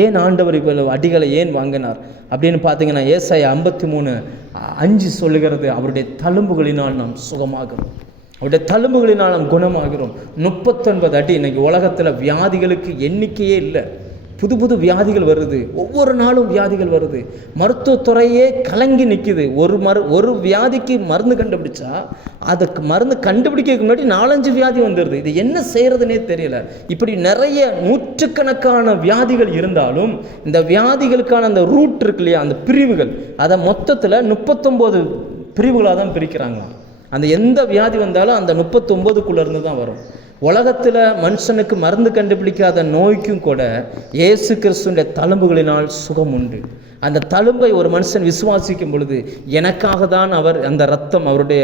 ஏன் ஆண்டவர் இவ்வளவு அடிகளை ஏன் வாங்கினார் அப்படின்னு பார்த்தீங்கன்னா ஏசாயா 53:5 சொல்லுகிறது, அவருடைய தழும்புகளினால் நாம் சுகமாகிறோம், அவருடைய தழும்புகளினால் நாம் குணமாகிறோம். 39 அடி. இன்னைக்கு உலகத்தில் வியாதிகளுக்கு எண்ணிக்கையே இல்லை. புது வியாதிகள் வருது, ஒவ்வொரு நாளும் வியாதிகள் வருது. மருத்துவத்துறையே கலங்கி நிற்குது. ஒரு வியாதிக்கு மருந்து கண்டுபிடிச்சா அதுக்கு மருந்து கண்டுபிடிக்கிறதுக்கு முன்னாடி 4-5 வியாதி வந்துடுது. இது என்ன செய்கிறதுனே தெரியல. இப்படி நிறைய நூற்றுக்கணக்கான வியாதிகள் இருந்தாலும் இந்த வியாதிகளுக்கான அந்த ரூட் இருக்கு இல்லையா, அந்த பிரிவுகள், அதை மொத்தத்தில் 39 பிரிவுகளாக தான் பிரிக்கிறாங்களாம். அந்த எந்த வியாதி வந்தாலும் அந்த 39க்குள்ளே இருந்து தான் வரும். உலகத்தில் மனுஷனுக்கு மருந்து கண்டுபிடிக்காத நோய்க்கும் கூட இயேசு கிறிஸ்துவின் தழும்புகளினால் சுகம் உண்டு. அந்த தழும்பை ஒரு மனுஷன் விசுவாசிக்கும் பொழுது, எனக்காக தான் அவர் அந்த ரத்தம், அவருடைய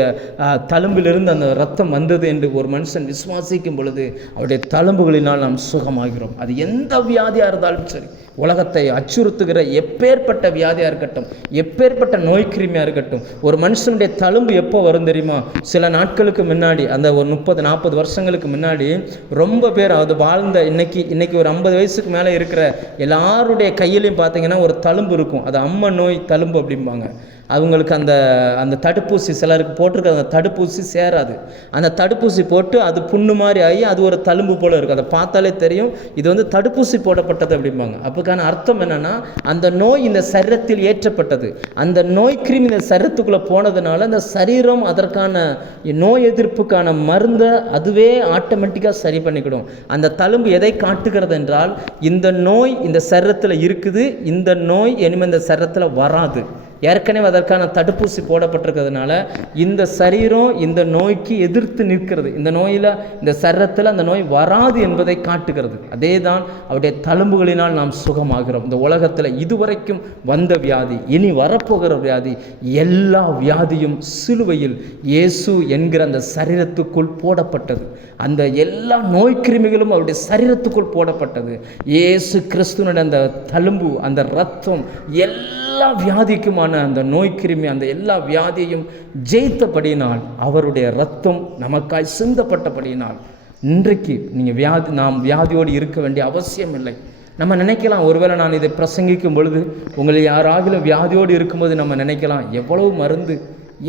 தழும்பிலிருந்து அந்த ரத்தம் வந்தது என்று ஒரு மனுஷன் விசுவாசிக்கும் பொழுது அவருடைய தழும்புகளினால் நாம் சுகமாகிறோம். அது எந்த வியாதியாக இருந்தாலும் சரி, உலகத்தை அச்சுறுத்துகிற எப்பேற்பட்ட வியாதியாக இருக்கட்டும், எப்பேற்பட்ட நோய் கிருமியாக இருக்கட்டும், ஒரு மனுஷனுடைய தழும்பு எப்போ வரும் தெரியுமா? சில நாட்களுக்கு முன்னாடி, அந்த ஒரு 30-40 வருஷங்களுக்கு முன்னாடி ரொம்ப பேர் அது வாழ்ந்த இன்னைக்கு ஒரு 50 வயசுக்கு மேலே இருக்கிற எல்லாருடைய கையிலையும் பார்த்தீங்கன்னா ஒரு தழும்பு இருக்கும். அது அம்மை நோய் தழும்பு அப்படிம்பாங்க. அவங்களுக்கு அந்த தடுப்பூசி சிலருக்கு போட்டிருக்க அந்த தடுப்பூசி சேராது. அந்த தடுப்பூசி போட்டு அது புண்ணு மாதிரி ஆகி அது ஒரு தழும்பு போல் இருக்கும். அதை பார்த்தாலே தெரியும் இது தடுப்பூசி போடப்பட்டது அப்படிம்பாங்க. அப்போக்கான அர்த்தம் என்னென்னா, அந்த நோய் இந்த சரீரத்தில் ஏற்றப்பட்டது. அந்த நோய் கிருமி இந்த சரீரத்துக்குள்ளே போனதுனால அந்த சரீரம் அதற்கான நோய் எதிர்ப்புக்கான மருந்தை அதுவே ஆட்டோமேட்டிக்காக சரி பண்ணிக்கிடும். அந்த தழும்பு எதை காட்டுகிறது என்றால், இந்த நோய் இந்த சரீரத்தில் இருக்குது, இந்த நோய் இனிமேல் இந்த சரீரத்தில் வராது. ஏற்கனவே அதற்கான தடுப்பூசி போடப்பட்டிருக்கிறதுனால இந்த சரீரம் இந்த நோய்க்கு எதிர்த்து நிற்கிறது. இந்த நோயில், இந்த சரீரத்தில் அந்த நோய் வராது என்பதை காட்டுகிறது. அதே தான் அவருடைய தழும்புகளினால் நாம் சுகமாகிறோம். இந்த உலகத்தில் இதுவரைக்கும் வந்த வியாதி, இனி வரப்போகிற வியாதி, எல்லா வியாதியும் சிலுவையில் இயேசு என்கிற அந்த சரீரத்துக்குள் போடப்பட்டது. அந்த எல்லா நோய் கிருமிகளும் அவருடைய சரீரத்துக்குள் போடப்பட்டது. இயேசு கிறிஸ்துவினுடைய அந்த தழும்பு, அந்த இரத்தம் எல்லா வியாதிக்குமான அந்த நோய் கிருமி, அந்த எல்லா வியாதியையும் ஜெயித்தபடியினால், அவருடைய இரத்தம் நமக்காய் சிந்தப்பட்டபடியினால் இன்றைக்கு நீங்கள் நாம் வியாதியோடு இருக்க வேண்டிய அவசியம் இல்லை. நம்ம நினைக்கலாம், ஒருவேளை நான் இதை பிரசங்கிக்கும் பொழுது உங்களை யாராகிலும் வியாதியோடு இருக்கும்போது நம்ம நினைக்கலாம், எவ்வளவு மருந்து,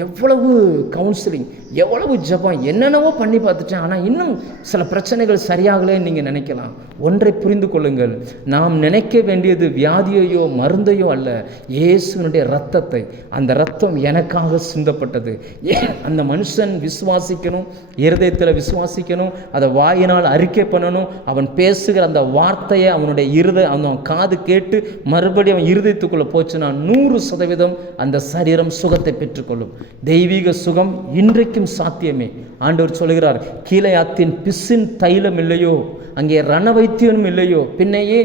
எவ்வளவு கவுன்சிலிங், எவ்வளவு ஜபம், என்னென்னவோ பண்ணி பார்த்துட்டேன், ஆனால் இன்னும் சில பிரச்சனைகள் சரியாகலேன்னு நீங்கள் நினைக்கலாம். ஒன்றை புரிந்து கொள்ளுங்கள், நாம் நினைக்க வேண்டியது வியாதியையோ மருந்தையோ அல்ல, இயேசுவினுடைய இரத்தத்தை. அந்த இரத்தம் எனக்காக சிந்தப்பட்டது. அந்த மனுஷன் விசுவாசிக்கணும், இருதயத்தில் விசுவாசிக்கணும், அதை வாயினால் அறிக்கை பண்ணணும். அவன் பேசுகிற அந்த வார்த்தையை அவனுடைய அவன் காது கேட்டு மறுபடியும் அவன் இருதயத்துக்குள்ளே போச்சுன்னா 100% அந்த சரீரம் சுகத்தை பெற்றுக்கொள்ளும். தெய்வீக சுகம் இன்றைக்கும் சாத்தியமே. ஆண்டவர் சொல்கிறார், கீலேயாத்தின் பிசின் தைலம் இல்லையோ, அங்கே ரணவைத்தியனும் இல்லையோ, பின்னையே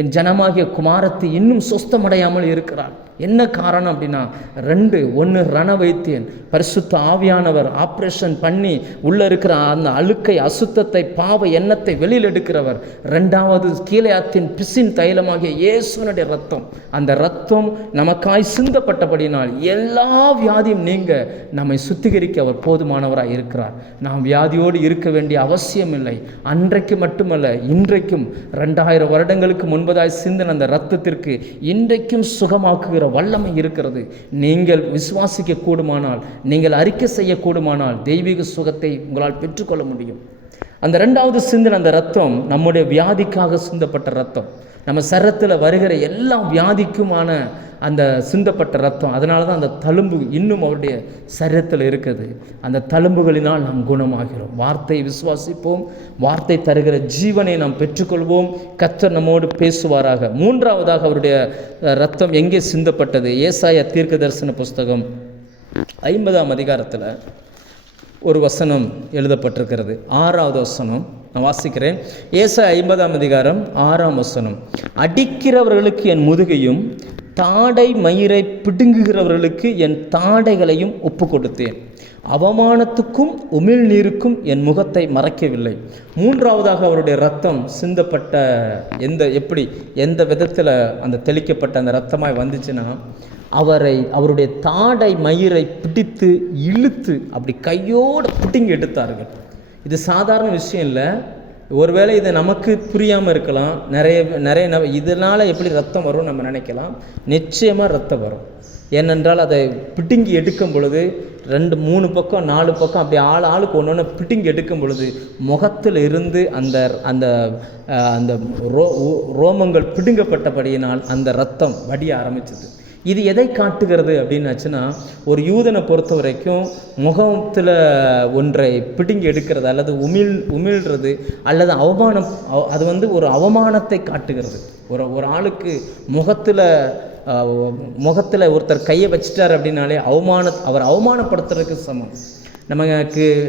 என் ஜனமாகிய குமாரத்தை இன்னும் சொஸ்தமடையாமல் இருக்கிறார். என்ன காரணம் அப்படின்னா, 1 ரணவைத்தியன், பரிசுத்த ஆவியானவர் ஆப்ரேஷன் பண்ணி உள்ளே இருக்கிற அந்த அழுக்கை, அசுத்தத்தை, பாவ எண்ணத்தை வெளியில் எடுக்கிறவர். 2வது கீலேயாத்தின் பிசின் தைலமாகிய இயேசுவினுடைய ரத்தம். அந்த ரத்தம் நமக்காய் சிந்தப்பட்டபடினால் எல்லா வியாதியும் நீங்க நம்மை சுத்திகரிக்க அவர் போதுமானவராக இருக்கிறார். நாம் வியாதியோடு இருக்க வேண்டிய அவசியம் இல்லை. அன்றைக்கு மட்டுமல்ல, இன்றைக்கும் 2000 வருடங்களுக்கு முன்பதாய் சிந்தின அந்த ரத்தத்திற்கு இன்றைக்கும் சுகமாக்குகிற வல்லமை இருக்கிறது. நீங்கள் விசுவாசிக்க கூடுமானால், நீங்கள் அறிக்கை செய்ய கூடுமானால் தெய்வீக சுகத்தை உங்களால் பெற்றுக்கொள்ள முடியும். அந்த 2வது சிந்தின அந்த ரத்தம் நம்முடைய வியாதிக்காக சிந்தப்பட்ட ரத்தம். நம்ம சரத்தில் வருகிற எல்லா வியாதிக்குமான அந்த சிந்தப்பட்ட ரத்தம். அதனால தான் அந்த தழும்பு இன்னும் அவருடைய சரீரத்தில் இருக்குது. அந்த தழும்புகளினால் நாம் குணமாகிறோம். வார்த்தை விசுவாசிப்போம், வார்த்தை தருகிற ஜீவனை நாம் பெற்றுக்கொள்வோம். கர்த்தர் நம்மோடு பேசுவாராக. 3வதாக அவருடைய ரத்தம் எங்கே சிந்தப்பட்டது? ஏசாயா தீர்க்க தரிசன புஸ்தகம் 50ஆம் அதிகாரத்தில் ஒரு வசனம் எழுதப்பட்டிருக்கிறது. 6வது வசனம் நான் வாசிக்கிறேன். ஏசாயா 50ஆம் அதிகாரம் 6ஆம் வசனம். அடிக்கிறவர்களுக்கு என் முதுகையும் தாடை மயிரை பிடுங்குகிறவர்களுக்கு என் தாடைகளையும் ஒப்பு கொடுத்தேன். அவமானத்துக்கும் உமிழ்நீருக்கும் என் முகத்தை மறைக்கவில்லை. 3வதாக அவருடைய ரத்தம் சிந்தப்பட்ட எந்த விதத்தில் அந்த தெளிக்கப்பட்ட அந்த ரத்தமாய் வந்துச்சுன்னா, அவருடைய தாடை மயிரை பிடித்து இழுத்து அப்படி கையோடு பிடிங்கி எடுத்தார்கள். இது சாதாரண விஷயம் இல்லை. ஒருவேளை இதை நமக்கு புரியாமல் இருக்கலாம். நிறைய இதனால் எப்படி ரத்தம் வரும் நம்ம நினைக்கலாம். நிச்சயமாக ரத்தம் வரும். ஏனென்றால் அதை பிடுங்கி எடுக்கும் பொழுது 2, 3 பக்கம் 4 பக்கம் அப்படி ஆளுக்கு ஒன்று பிடுங்கி எடுக்கும் பொழுது முகத்தில் இருந்து அந்த அந்த அந்த ரோமங்கள் பிடுங்கப்பட்டபடியினால் அந்த ரத்தம் வடிய ஆரம்பிச்சது. இது எதை காட்டுகிறது அப்படின்னாச்சுன்னா, ஒரு யூதனை பொறுத்த வரைக்கும் முகத்தில் ஒன்றை பிடுங்கி எடுக்கிறது அல்லது உமிழ்றது அல்லது அவமானம், அது ஒரு அவமானத்தை காட்டுகிறது. ஒரு ஆளுக்கு முகத்தில் ஒருத்தர் கையை வச்சிட்டார் அப்படின்னாலே அவர் அவமானப்படுத்துறதுக்கு சமம்.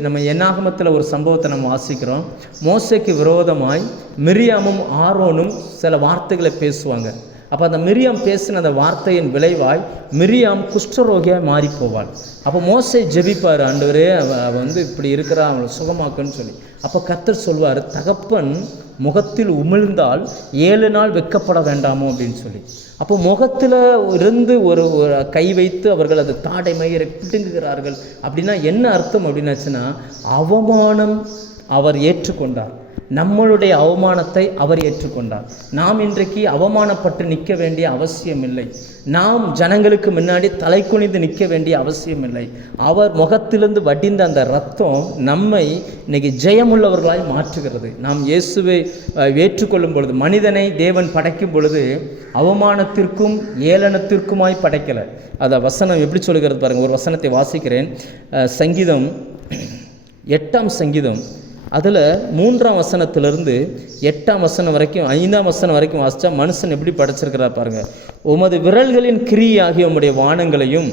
நம்ம என்னாகமத்தில் ஒரு சம்பவத்தை நம்ம வாசிக்கிறோம். மோசேக்கு விரோதமாய் மிரியாமும் ஆரோனும் சில வார்த்தைகளை பேசுவாங்க. அப்போ அந்த மிரியாம் பேசின அந்த வார்த்தையின் விளைவாய் மிரியாம் குஷ்டரோகியாக மாறி போவாள். அப்போ மோசே ஜெபிப்பார், ஆண்டவரே இப்படி இருக்கிறா, அவளை சுகமாக்குன்னு சொல்லி. அப்போ கர்த்தர் சொல்வார், தகப்பன் முகத்தில் உமிழ்ந்தால் 7 நாள் வெட்கப்பட வேண்டாமோ அப்படின்னு சொல்லி. அப்போ முகத்தில் இருந்து ஒரு கை வைத்து அவர்கள் அது தாடை மயிரை பிடுங்குகிறார்கள். அப்படின்னா என்ன அர்த்தம் அப்படின்னாச்சுன்னா, அவமானம் அவர் ஏற்றுக்கொண்டார். நம்மளுடைய அவமானத்தை அவர் ஏற்றுக்கொண்டார். நாம் இன்றைக்கு அவமானப்பட்டு நிற்க வேண்டிய அவசியம் இல்லை. நாம் ஜனங்களுக்கு முன்னாடி தலை குனிந்து நிற்க வேண்டிய அவசியம் இல்லை. அவர் முகத்திலிருந்து வடிந்த அந்த ரத்தம் நம்மை இன்னைக்கு ஜெயமுள்ளவர்களாய் மாற்றுகிறது. நாம் இயேசுவை ஏற்றுக்கொள்ளும் பொழுது, மனிதனை தேவன் படைக்கும் பொழுது அவமானத்திற்கும் ஏளனத்திற்குமாய் படைக்கலை. அதை வசனம் எப்படி சொல்கிறது பாருங்கள். ஒரு வசனத்தை வாசிக்கிறேன். சங்கீதம் 8ஆம் சங்கீதம் அதில் 3ஆம் வசனத்திலிருந்து 8ஆம் வசனம் வரைக்கும் 5ஆம் வசனம் வரைக்கும் வாசித்தா மனுஷன் எப்படி படைச்சிருக்கிறார் பாருங்கள். உமது விரல்களின் கிரியாகிய உம்முடைய வானங்களையும்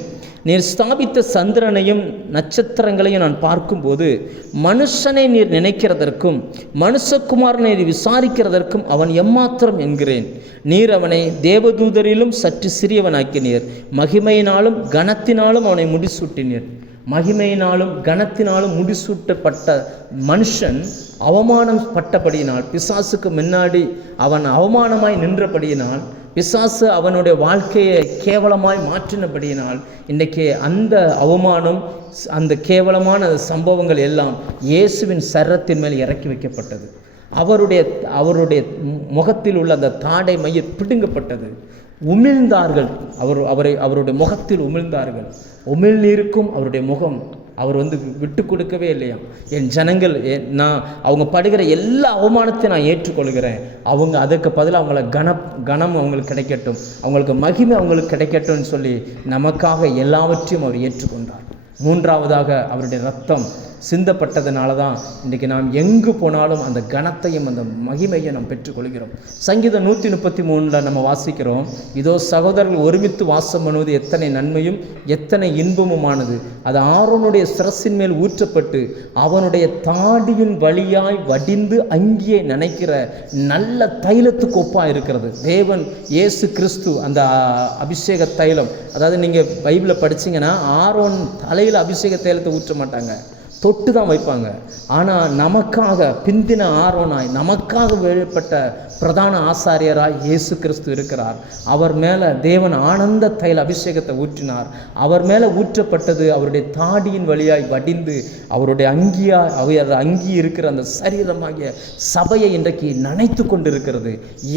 நீர் ஸ்தாபித்த சந்திரனையும் நட்சத்திரங்களையும் நான் பார்க்கும்போது மனுஷனை நீர் நினைக்கிறதற்கும் மனுஷகுமாரனை நீர் விசாரிக்கிறதற்கும் அவன் எம்மாத்திரம் என்கிறேன். நீர் அவனை தேவதூதரிலும் சற்று சிறியவனாக்கினீர், மகிமையினாலும் கனத்தினாலும் அவனை முடிசூட்டினீர். மகிமையினாலும் கனத்தினாலும் முடிசூட்டப்பட்ட மனுஷன் அவமானம் பட்டபடியினால், பிசாசுக்கு முன்னாடி அவன் அவமானமாய் நின்றபடியினால் பிசாசு அவனுடைய வாழ்க்கையை கேவலமாய் மாற்றினபடியினால் இன்றைக்கி அந்த அவமானம், அந்த கேவலமான சம்பவங்கள் எல்லாம் இயேசுவின் சரத்தின் மேல் இறக்கி வைக்கப்பட்டது. அவருடைய முகத்தில் உள்ள அந்த தாடை மயிர் பிடுங்கப்பட்டது. உமிழ்ந்தார்கள். அவருடைய முகத்தில் உமிழ்ந்தார்கள். உமிழ்நீருக்கும் அவருடைய முகம் அவர் விட்டு கொடுக்கவே இல்லையா. என் ஜனங்கள் அவங்க படுகிற எல்லா அவமானத்தையும் நான் ஏற்றுக்கொள்கிறேன். அதுக்கு பதிலாக அவங்கள கனம் அவங்களுக்கு கிடைக்கட்டும், அவங்களுக்கு மகிமை அவங்களுக்கு கிடைக்கட்டும்னு சொல்லி நமக்காக எல்லாவற்றையும் அவர் ஏற்றுக்கொண்டார். மூன்றாவதாக அவருடைய ரத்தம் சிந்தப்பட்டதுனால தான் இன்றைக்கி நாம் எங்கு போனாலும் அந்த கனத்தையும் அந்த மகிமையை நாம் பெற்றுக்கொள்கிறோம். சங்கீதம் 133 நம்ம வாசிக்கிறோம், இதோ சகோதரர்கள் ஒருமித்து வாசம் பண்ணுவது எத்தனை நன்மையும் எத்தனை இன்பமுமானது. அது ஆரோனுடைய சிரசின் மேல் ஊற்றப்பட்டு அவனுடைய தாடியின் வழியாய் வடிந்து அங்கியே நினைக்கிற நல்ல தைலத்துக்கு ஒப்பாக இருக்கிறது. தேவன் இயேசு கிறிஸ்து அந்த அபிஷேக தைலம், அதாவது நீங்கள் பைபிளை படிச்சிங்கன்னா ஆரோன் தலையில் அபிஷேக தைலத்தை ஊற்ற மாட்டாங்க, தொட்டு தான் வைப்பாங்க. ஆனால் நமக்காக பிந்தின ஆரோனாய் நமக்காக வெளிப்பட்ட பிரதான ஆசாரியராய் இயேசு கிறிஸ்து இருக்கிறார். அவர் மேலே தேவன் ஆனந்த தைல அபிஷேகத்தை ஊற்றினார். அவர் மேலே ஊற்றப்பட்டது அவருடைய தாடியின் வழியாய் வடிந்து அவருடைய அங்கி இருக்கிற அந்த சரீரமாகிய சபையை இன்றைக்கு நினைத்து கொண்டு இருக்கிறது.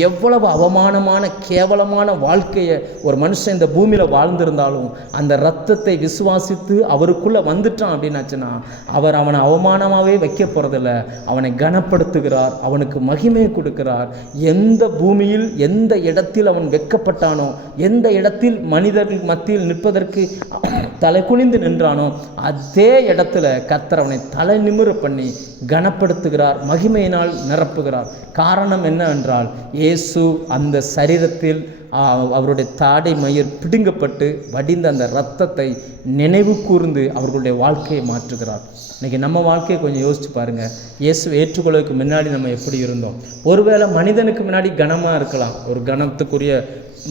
எவ்வளவு அவமானமான கேவலமான வாழ்க்கையை ஒரு மனுஷன் இந்த பூமியில் வாழ்ந்திருந்தாலும் அந்த இரத்தத்தை விசுவாசித்து அவருக்குள்ளே வந்துட்டான் அப்படின்னாச்சுன்னா அவனை அவமானமாகவே வைக்க போகிறதில்ல, அவனை கனப்படுத்துகிறார், அவனுக்கு மகிமையை கொடுக்கிறார். எந்த பூமியில் எந்த இடத்தில் அவன் வெட்கப்பட்டானோ, எந்த இடத்தில் மனிதர்கள் மத்தியில் நிற்பதற்கு தலை குனிந்து நின்றானோ அதே இடத்துல கர்த்தர் அவனை தலை நிமிர பண்ணி கனப்படுத்துகிறார், மகிமையினால் நிரப்புகிறார். காரணம் என்னவென்றால் இயேசு அந்த சரீரத்தில் அவருடைய தாடை மயிர் பிடுங்கப்பட்டு வடிந்த அந்த இரத்தத்தை நினைவு கூர்ந்து அவர்களுடைய வாழ்க்கையை மாற்றுகிறார். இன்றைக்கி நம்ம வாழ்க்கையை கொஞ்சம் யோசித்து பாருங்கள். இயேசுவை ஏற்றுக்கொள்வதற்கு முன்னாடி நம்ம எப்படி இருந்தோம்? ஒருவேளை மனிதனுக்கு முன்னாடி கனமாக இருக்கலாம், ஒரு கனத்துக்குரிய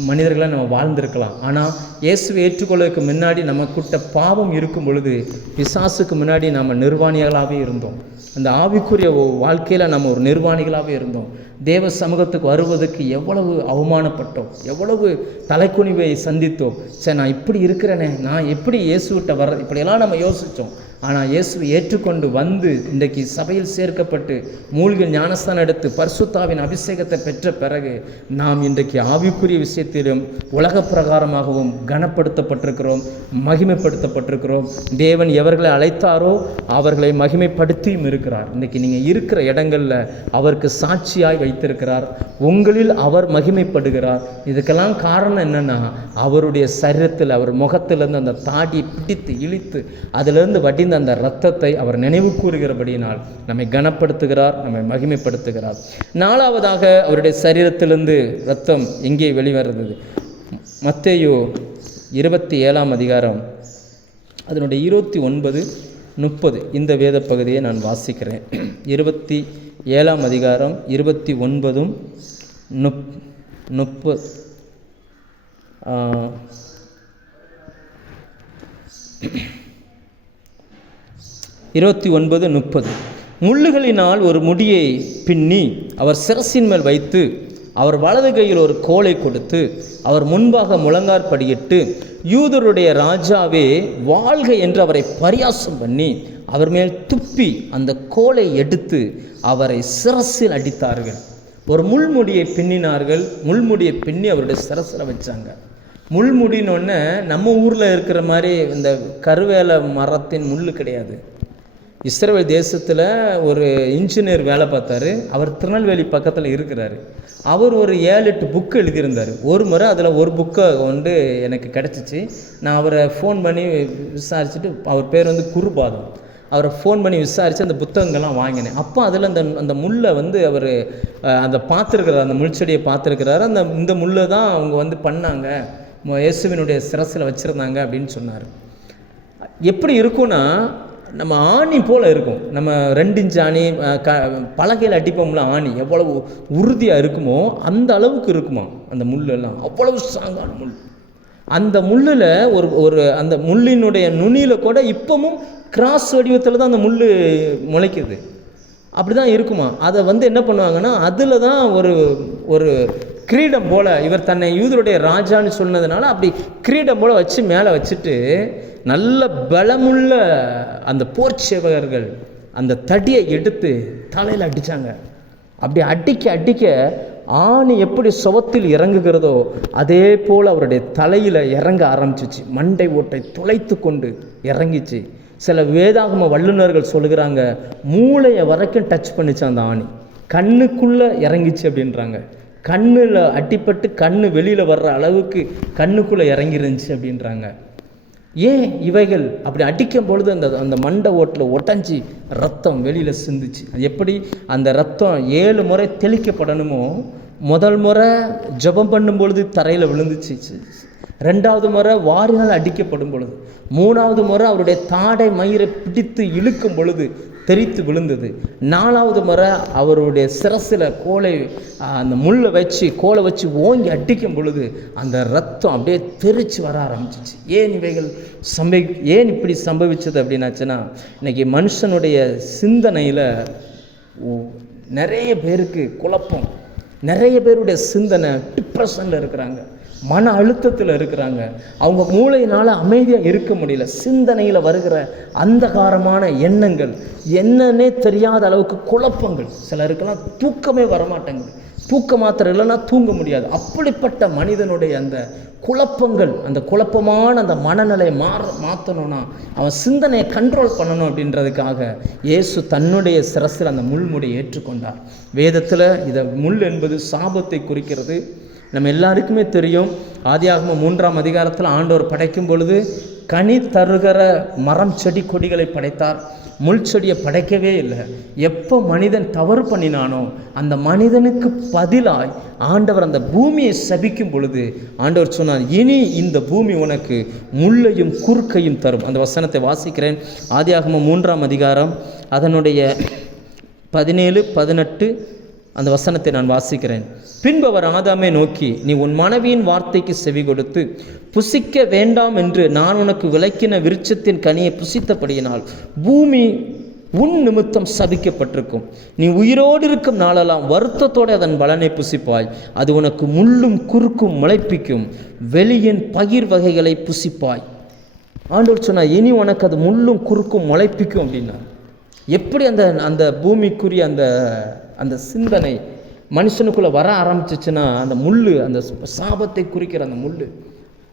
மனிதர்களை நம்ம வாழ்ந்திருக்கலாம். ஆனால் இயேசுவை ஏற்றுக்கொள்வதற்கு முன்னாடி நமக்குட்ட பாவம் இருக்கும் பொழுது பிசாசுக்கு முன்னாடி நம்ம நிர்வாணிகளாகவே இருந்தோம். அந்த ஆவிக்குரிய வாழ்க்கையில் நம்ம ஒரு நிர்வாணிகளாகவே இருந்தோம். தேவ சமூகத்துக்கு வருவதற்கு எவ்வளவு அவமானப்பட்டோம், எவ்வளவு தலைக்குனிவை சந்தித்தோம். சரி, நான் இப்படி இருக்கிறேனே, நான் எப்படி இயேசுவிட்ட வர்றது, இப்படியெல்லாம் நம்ம யோசித்தோம். ஆனால் இயேசுவை ஏற்றுக்கொண்டு வந்து இன்றைக்கு சபையில் சேர்க்கப்பட்டு மூழ்கி ஞானஸ்தானம் எடுத்து பரிசுத்தாவின் அபிஷேகத்தை பெற்ற பிறகு நாம் இன்றைக்கு ஆவிக்குரிய விஷயத்திலும் உலக பிரகாரமாகவும் கனப்படுத்தப்பட்டிருக்கிறோம், மகிமைப்படுத்தப்பட்டிருக்கிறோம். தேவன் எவர்களை அழைத்தாரோ அவர்களை மகிமைப்படுத்தியும் இருக்கிறார். இன்றைக்கி நீங்கள் இருக்கிற இடங்களில் அவருக்கு சாட்சியாய் வைத்திருக்கிறார். உங்களில் அவர் மகிமைப்படுகிறார். இதுக்கெல்லாம் காரணம் என்னென்னா அவருடைய சரீரத்தில் அவர் முகத்திலிருந்து அந்த தாடியை பிடித்து இழுத்து அதிலிருந்து வடிந்த அந்த இரத்தத்தை அவர் நினைவு கூறுகிறபடியினால் நம்மை கனப்படுத்துகிறார், நம்மை மகிமைப்படுத்துகிறார். நாலாவதாக அவருடைய சரீரத்திலிருந்து இரத்தம் எங்கே வெளிவருது? மத்தேயு 27ஆம் அதிகாரம் அதனுடைய 29, 30 இந்த வேத பகுதியை நான் வாசிக்கிறேன். 27ஆம் அதிகாரம் 29, 30 29, 30. முள்ளுகளினால் ஒரு முடியை பின்னி அவர் சிரசின் மேல் வைத்து அவர் வலது கையில் ஒரு கோலை கொடுத்து அவர் முன்பாக முழங்காற்படியிட்டு யூதருடைய ராஜாவே வாழ்க என்று அவரை பரியாசம் பண்ணி அவர் மேல் துப்பி அந்த கோலை எடுத்து அவரை சிரசில் அடித்தார்கள். ஒரு முள்முடியை பின்னினார்கள். முள்முடியை பின்னி அவருடைய சிரசில் வச்சாங்க. முள்முடினோடனே நம்ம ஊரில் இருக்கிற மாதிரி இந்த கருவேல மரத்தின் முள் கிடையாது. இஸ்ரேல் தேசத்தில் ஒரு இன்ஜினியர் வேலை பார்த்தாரு. அவர் திருநெல்வேலி பக்கத்தில் இருக்கிறார். அவர் ஒரு 7-8 புக்கு எழுதியிருந்தார். ஒரு முறை அதில் ஒரு புக்கை எனக்கு கிடச்சிச்சு. நான் அவரை ஃபோன் பண்ணி விசாரிச்சுட்டு, அவர் பேர் குருபாதம், அவரை ஃபோன் பண்ணி விசாரித்து அந்த புத்தகங்கள்லாம் வாங்கினேன். அப்போ அதில் அந்த முள்ளை அவர் அந்த பார்த்துருக்கிறார், அந்த முள்செடியை பார்த்துருக்கிறாரு. இந்த முள்ளை தான் அவங்க பண்ணாங்க, இயேசுவினுடைய சிரசில் வச்சுருந்தாங்க அப்படின்னு சொன்னார். எப்படி இருக்குன்னா நம்ம ஆணி போல் இருக்கும். நம்ம 2 இன்ச் ஆணி பலகையில் அடிப்போம்ல, ஆணி எவ்வளவு உறுதியாக இருக்குமோ அந்த அளவுக்கு இருக்குமா அந்த முள்ளெல்லாம். அவ்வளவு ஸ்ட்ராங்கான முள். அந்த முள்ளில் ஒரு அந்த முள்ளினுடைய நுனியில் கூட இப்பவும் கிராஸ் வடிவத்தில் தான் அந்த முள் முளைக்குது. அப்படி தான் இருக்குமா. அதை என்ன பண்ணுவாங்கன்னா அதில் தான் ஒரு கிரீடம் போல, இவர் தன்னை யூதருடைய ராஜான்னு சொன்னதுனால அப்படி கிரீடம் போல வச்சு மேலே வச்சுட்டு நல்ல பலமுள்ள அந்த போர் சேவகர்கள் அந்த தடியை எடுத்து தலையில் அடித்தாங்க. அப்படி அடிக்க அடிக்க ஆணி எப்படி சுவத்தில் இறங்குகிறதோ அதே போல் அவருடைய தலையில் இறங்க ஆரம்பிச்சிச்சு. மண்டை ஓட்டை துளைத்து கொண்டு இறங்கிச்சு. சில வேதாகம வல்லுநர்கள் சொல்லுகிறாங்க, மூளையை வரைக்கும் டச் பண்ணிச்சு அந்த ஆணி, கண்ணுக்குள்ளே இறங்கிச்சு அப்படின்றாங்க. கண்ணில் அடிப்பட்டு கண்ணு வெளியில் வர்ற அளவுக்கு கண்ணுக்குள்ளே இறங்கிருந்துச்சு அப்படின்றாங்க. ஏன் இவைகள் அப்படி அடிக்கும் பொழுது அந்த மண்டை ஓட்டில் ஒட்டஞ்சி ரத்தம் வெளியில் சிந்துச்சு. அது எப்படி அந்த ரத்தம் 7 முறை தெளிக்கப்படணுமோ, முதல் முறை ஜெபம் பண்ணும் பொழுது தரையில் விழுந்துச்சு, 2வது முறை வாரினால் அடிக்கப்படும் பொழுது, 3வது முறை அவருடைய தாடை மயிரை பிடித்து இழுக்கும் பொழுது தெரித்து விழுந்தது, 4வது முறை அவருடைய சிரசில் அந்த முள்ளை வச்சு கோலை வச்சு ஓங்கி அடிக்கும் பொழுது அந்த ரத்தம் அப்படியே தெரிச்சு வர ஆரம்பிச்சிச்சு. ஏன் இவைகள் ஏன் இப்படி சம்பவிச்சது அப்படின்னாச்சுன்னா, இன்றைக்கி மனுஷனுடைய சிந்தனையில் நிறைய பேருக்கு குழப்பம், நிறைய பேருடைய சிந்தனை டிப்ரெஷனில் இருக்கிறாங்க, மன அழுத்தத்தில் இருக்கிறாங்க. அவங்க மூளையினால் அமைதியாக இருக்க முடியல. சிந்தனையில் வருகிற அந்தகாரமான எண்ணங்கள், என்னன்னே தெரியாத அளவுக்கு குழப்பங்கள். சிலருக்கெல்லாம் தூக்கமே வரமாட்டேங்குது, தூக்க மாத்திரம் இல்லைன்னா தூங்க முடியாது. அப்படிப்பட்ட மனிதனுடைய அந்த குழப்பங்கள், அந்த குழப்பமான அந்த மனநிலையை மாற்றணும்னா அவன் சிந்தனையை கண்ட்ரோல் பண்ணணும். அப்படின்றதுக்காக இயேசு தன்னுடைய சிரசில் அந்த முள்முடியை ஏற்றுக்கொண்டார். வேதத்தில் இதை முள் என்பது சாபத்தை குறிக்கிறது. நம்ம எல்லாருக்குமே தெரியும், ஆதியாகமம் 3ஆம் அதிகாரத்தில் ஆண்டவர் படைக்கும் பொழுது கனி தருகிற மரம் செடி கொடிகளை படைத்தார், முள் செடியை படைக்கவே இல்லை. எப்போ மனிதன் தவறு பண்ணினானோ அந்த மனிதனுக்கு பதிலாய் ஆண்டவர் அந்த பூமியை சபிக்கும் பொழுது ஆண்டவர் சொன்னார், இனி இந்த பூமி உனக்கு முள்ளையும் குறுக்கையும் தரும். அந்த வசனத்தை வாசிக்கிறேன். ஆதியாகமம் 3ஆம் அதிகாரம் அதனுடைய 17, 18 அந்த வசனத்தை நான் வாசிக்கிறேன். பின்பு அவர் ஆதாமை நோக்கி, நீ உன் மனைவியின் வார்த்தைக்கு செவி கொடுத்து புசிக்க வேண்டாம் என்று நான் உனக்கு விலக்கின விருட்சத்தின் கனியை புசித்தபடியினால் பூமி உன் நிமித்தம் சபிக்கப்பட்டிருக்கும். நீ உயிரோடு இருக்கும் நாளெல்லாம் வருத்தத்தோடு அதன் பலனை புசிப்பாய். அது உனக்கு முள்ளும் குறுக்கும் முளைப்பிக்கும். வெளியின் பயிர் வகைகளை புசிப்பாய். ஆண்டவர் சொன்னார், இனி உனக்கு அது முள்ளும் குறுக்கும் முளைப்பிக்கும் அப்படின்னா. எப்படி அந்த பூமிக்குரிய அந்த சிந்தனை மனுஷனுக்குள்ளே வர ஆரம்பிச்சிச்சுன்னா, அந்த முள், அந்த சாபத்தை குறிக்கிற அந்த முள்,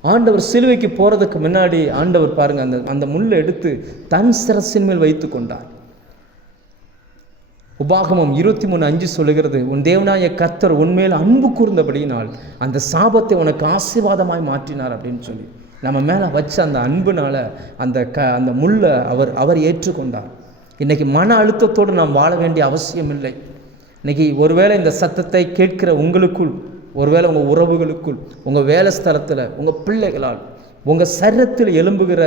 ஆண்டவர் சிலுவைக்கு போகிறதுக்கு முன்னாடி ஆண்டவர் பாருங்கள் அந்த முள்ளை எடுத்து தன் சிரசின் மேல் வைத்து கொண்டார். உபாகமம் 23:5 சொல்லுகிறது, உன் தேவனாய கர்த்தர் உன்மேல் அன்பு கூர்ந்தபடியினால் அந்த சாபத்தை உனக்கு ஆசீர்வாதமாய் மாற்றினார் அப்படின்னு சொல்லி நம்ம மேலே வச்ச அந்த அன்புனால அந்த முள்ளை அவர் ஏற்றுக்கொண்டார். இன்றைக்கி மன அழுத்தத்தோடு நாம் வாழ வேண்டிய அவசியம் இல்லை. இன்றைக்கி ஒருவேளை இந்த சத்தத்தை கேட்கிற உங்களுக்குள், ஒருவேளை உங்கள் உறவுகளுக்குள், உங்கள் வேலை ஸ்தலத்தில், உங்கள் பிள்ளைகளால், உங்கள் சரீரத்தில் எழும்புகிற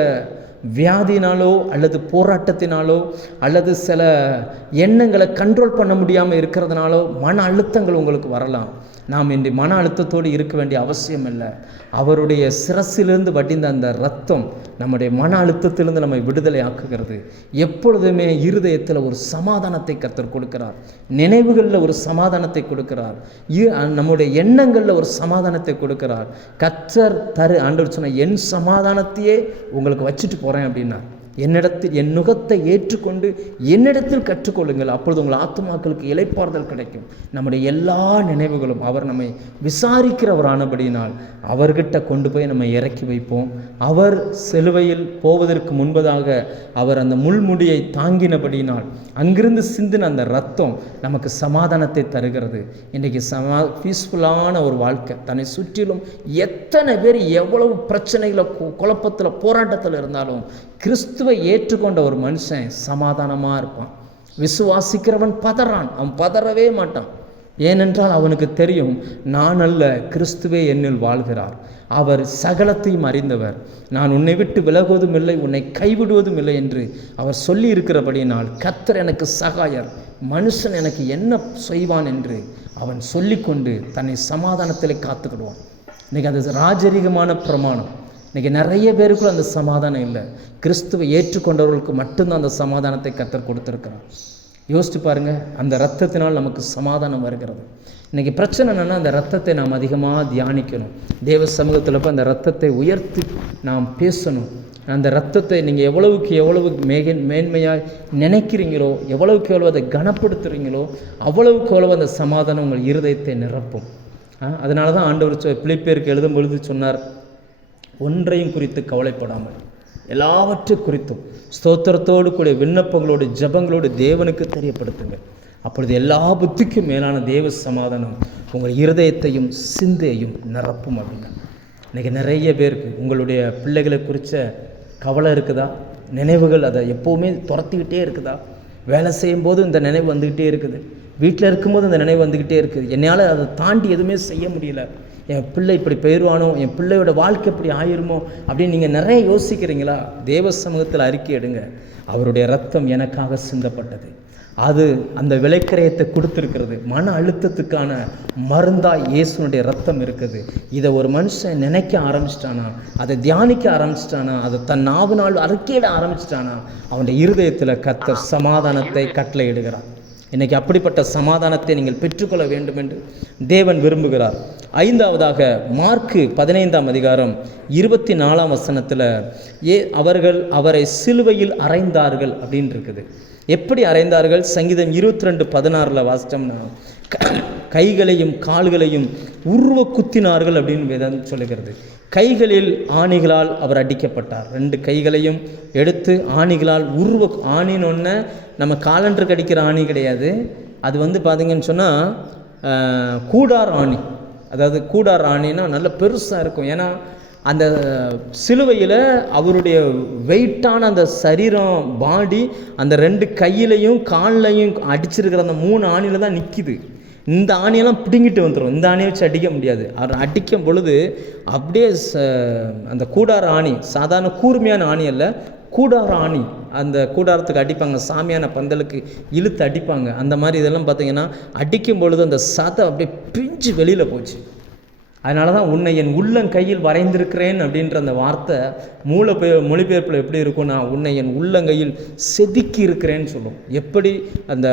வியாதினாலோ அல்லது போராட்டத்தினாலோ அல்லது சில எண்ணங்களை கண்ட்ரோல் பண்ண முடியாமல் இருக்கிறதுனாலோ மன அழுத்தங்கள் உங்களுக்கு வரலாம். நாம் இன்று மன அழுத்தத்தோடு இருக்க வேண்டிய அவசியம் இல்லை. அவருடைய சிரசிலிருந்து வடிந்த அந்த இரத்தம் நம்முடைய மன அழுத்தத்திலிருந்து நம்மை விடுதலை ஆக்குகிறது. எப்பொழுதுமே இருதயத்தில் ஒரு சமாதானத்தை கர்த்தர் கொடுக்கிறார், நினைவுகளில் ஒரு சமாதானத்தை கொடுக்கிறார், நம்முடைய எண்ணங்களில் ஒரு சமாதானத்தை கொடுக்கிறார். கர்த்தர் ஆண்டவர் சொன்ன, என் சமாதானத்தையே உங்களுக்கு வச்சுட்டு போகிறேன் அப்படின்னா, என் நுகத்தை ஏற்றுக்கொண்டு என்னிடத்தில் கற்றுக்கொள்ளுங்கள், அப்பொழுது உங்கள் ஆத்துமாக்களுக்கு இளைப்பாறுதல் கிடைக்கும். நம்முடைய எல்லா நினைவுகளும் அவர் நம்மை விசாரிக்கிறவரானபடியினால் அவர்கிட்ட கொண்டு போய் நம்ம இறக்கி வைப்போம். அவர் சிலுவையில் போவதற்கு முன்பதாக அவர் அந்த முள்முடியை தாங்கினபடியினால் அங்கிருந்து சிந்தின அந்த ரத்தம் நமக்கு சமாதானத்தை தருகிறது. இன்றைக்கி பீஸ்ஃபுல்லான ஒரு வாழ்க்கை. தன்னை சுற்றிலும் எத்தனை பேர் எவ்வளவு பிரச்சனைகளை, குழப்பத்தில், போராட்டத்தில் இருந்தாலும் கிறிஸ்துவை ஏற்றுக்கொண்ட ஒரு மனுஷன் சமாதானமாக இருப்பான். விசுவாசிக்கிறவன் பதறான், அவன் பதறவே மாட்டான். ஏனென்றால் அவனுக்கு தெரியும், நான் அல்ல, கிறிஸ்துவே என்னில் வாழ்கிறார். அவர் சகலத்தையும் அறிந்தவர். நான் உன்னை விட்டு விலகுவதும் இல்லை, உன்னை கைவிடுவதும் இல்லை என்று அவர் சொல்லி இருக்கிறபடியினால் கர்த்தர் எனக்கு சகாயர், மனுஷன் எனக்கு என்ன செய்வான் என்று அவன் சொல்லிக்கொண்டு தன்னை சமாதானத்தில் காத்துக்கிடுவான். இன்றைக்கி அது ராஜரீகமான பிரமாணம். இன்றைக்கி நிறைய பேருக்குள்ள அந்த சமாதானம் இல்லை. கிறிஸ்துவை ஏற்றுக்கொண்டவர்களுக்கு மட்டும்தான் அந்த சமாதானத்தை கர்த்தர் கொடுத்துருக்கிறார். யோசித்து பாருங்கள், அந்த இரத்தத்தினால் நமக்கு சமாதானம் வருகிறது. இன்றைக்கி பிரச்சனை என்னென்னா அந்த ரத்தத்தை நாம் அதிகமாக தியானிக்கணும். தேவ சமூகத்தில் போய் அந்த ரத்தத்தை உயர்த்தி நாம் பேசணும். அந்த ரத்தத்தை நீங்கள் எவ்வளவுக்கு எவ்வளவு மேன்மையாக நினைக்கிறீங்களோ, எவ்வளவுக்கு எவ்வளவு அதை கனப்படுத்துகிறீங்களோ, அவ்வளவுக்கு எவ்வளவு அந்த சமாதானம் உங்கள் இருதயத்தை நிரப்பும். அதனால தான் ஆண்டவர் பிலிப்பியருக்கு எழுதும் பொழுது சொன்னார், ஒன்றையும் குறித்து கவலைப்படாமல் எல்லாவற்றை குறித்தும் ஸ்தோத்திரத்தோடு கூட விண்ணப்பங்களோடு ஜபங்களோடு தேவனுக்கு தெரியப்படுத்துங்க. அப்பொழுது எல்லா புத்திக்கும் மேலான தேவ சமாதானம் உங்கள் இருதயத்தையும் சிந்தையையும் நிரப்பும் அப்படின்னா. இன்றைக்கி நிறைய பேருக்கு உங்களுடைய பிள்ளைகளை குறித்த கவலை இருக்குதா? நினைவுகள் அதை எப்போவுமே துரத்திக்கிட்டே இருக்குதா? வேலை செய்யும்போது இந்த நினைவு வந்துக்கிட்டே இருக்குது, வீட்டில் இருக்கும்போது இந்த நினைவு வந்துக்கிட்டே இருக்குது. என்னால் அதை தாண்டி எதுவுமே செய்ய முடியல, என் பிள்ளை இப்படி போயிடுவானோ, என் பிள்ளையோட வாழ்க்கை இப்படி ஆயிருமோ அப்படின்னு நீங்கள் நிறைய யோசிக்கிறீங்களா? தேவ சமூகத்தில் அறிக்கை எடுங்க. அவருடைய ரத்தம் எனக்காக சிந்தப்பட்டது, அது அந்த விலைக்கிரயத்தை கொடுத்துருக்கிறது. மன அழுத்தத்துக்கான மருந்தாய் இயேசுனுடைய ரத்தம் இருக்குது. இதை ஒரு மனுஷன் நினைக்க ஆரம்பிச்சிட்டானா, அதை தியானிக்க ஆரம்பிச்சிட்டானா, அதை தன் நாவினால் அறிக்கையிட ஆரம்பிச்சிட்டானா, அவனுடைய இருதயத்தில் கர்த்தர் சமாதானத்தை கட்டளையிடுகிறார். இன்றைக்கி அப்படிப்பட்ட சமாதானத்தை நீங்கள் பெற்றுக்கொள்ள வேண்டும் என்று தேவன் விரும்புகிறார். ஐந்தாவதாக மார்க்கு 15ஆம் அதிகாரம் 24ஆம் வசனத்தில் அவர்கள் அவரை சிலுவையில் அறைந்தார்கள் அப்படின்னு இருக்குது. எப்படி அறைந்தார்கள்? சங்கீதம் 22:16 வாசித்தோம்னா, கைகளையும் கால்களையும் உருவ குத்தினார்கள் அப்படின்னு வேதம் சொல்லுகிறது. கைகளில் ஆணிகளால் அவர் அடிக்கப்பட்டார். 2 கைகளையும் எடுத்து ஆணிகளால் ஆணின்னு நம்ம காலண்டருக்கு அடிக்கிற ஆணி கிடையாது. அது பார்த்திங்கன்னு சொன்னால் கூடார் ஆணி. அதாவது கூடார் ஆணின்னா நல்ல பெருசாக இருக்கும். ஏன்னா அந்த சிலுவையில் அவருடைய வெயிட்டான அந்த சரீரம் பாடி அந்த 2 கையிலையும் கால்லையும் அடிச்சிருக்கிற அந்த 3 ஆணியில் தான் நிற்கிது. இந்த ஆணியெல்லாம் பிடுங்கிட்டு வந்துடும். இந்த ஆணியை வச்சு அடிக்க முடியாது. அவர் அடிக்கும் பொழுது அப்படியே அந்த கூடார ஆணி, சாதாரண கூர்மையான ஆணி அல்ல, கூடார ஆணி. அந்த கூடாரத்துக்கு அடிப்பாங்க, சாமியான பந்தலுக்கு இழுத்து அடிப்பாங்க. அந்த மாதிரி இதெல்லாம் பார்த்திங்கன்னா அடிக்கும் பொழுது அந்த சதை அப்படியே பிஞ்சு வெளியில் போச்சு. அதனால தான் உன்னை என் உள்ளங்கையில் வரைந்திருக்கிறேன் அப்படின்ற அந்த வார்த்தை மொழிபெயர்ப்பில் எப்படி இருக்கும்னா, உன்னை என் உள்ளங்கையில் செதுக்கி இருக்கிறேன்னு சொல்லும். எப்படி அந்த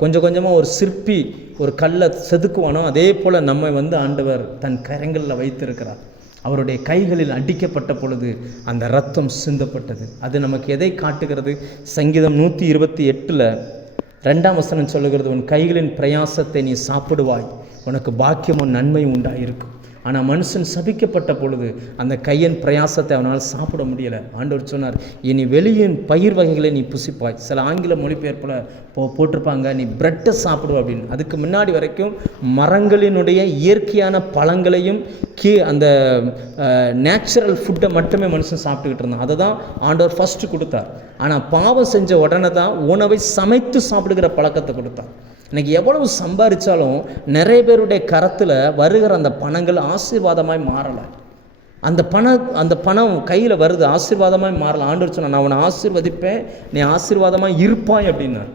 கொஞ்சம் கொஞ்சமாக ஒரு சிற்பி ஒரு கல்லை செதுக்குவானோ, அதே போல் நம்ம ஆண்டவர் தன் கரங்களில் வைத்திருக்கிறார். அவருடைய கைகளில் அடிக்கப்பட்ட பொழுது அந்த இரத்தம் சிந்தப்பட்டது. அது நமக்கு எதை காட்டுகிறது? சங்கீதம் 128 2ஆம் வசனம் சொல்லுகிறது, உன் கைகளின் பிரயாசத்தை நீ சாப்பிடுவாய், உனக்கு பாக்கியமும் நன்மையும் உண்டாயிருக்கும். ஆனால் மனுஷன் சபிக்கப்பட்ட பொழுது அந்த கையின் பிரயாசத்தை அவனால் சாப்பிட முடியலை. ஆண்டவர் சொன்னார், இனி வெளியின் பயிர் வகைகளை நீ புசிப்பாய். சில ஆங்கில மொழிபெயர்ப்பில் போட்டிருப்பாங்க, நீ பிரெட்டை சாப்பிடுவ அப்படின்னு. அதுக்கு முன்னாடி வரைக்கும் மரங்களினுடைய இயற்கையான பழங்களையும் அந்த நேச்சுரல் ஃபுட்டை மட்டுமே மனுஷன் சாப்பிட்டுக்கிட்டு இருந்தான். அதை தான் ஆண்டவர் ஃபஸ்ட்டு கொடுத்தார். ஆனால் பாவம் செஞ்ச உடனே தான் உணவை சமைத்து சாப்பிடுகிற பழக்கத்தை கொடுத்தார். இன்றைக்கி எவ்வளவு சம்பாதிச்சாலும் நிறைய பேருடைய கரத்தில் வருகிற அந்த பணங்கள் ஆசீர்வாதமாய் மாறலை. அந்த பணம் கையில் வருது, ஆசீர்வாதமாய் மாறலை. ஆண்டவர் சொன்னார், நான் உன்னை ஆசீர்வதிப்பேன், நீ ஆசீர்வாதமாய் இருப்பாய் அப்படின்னார்.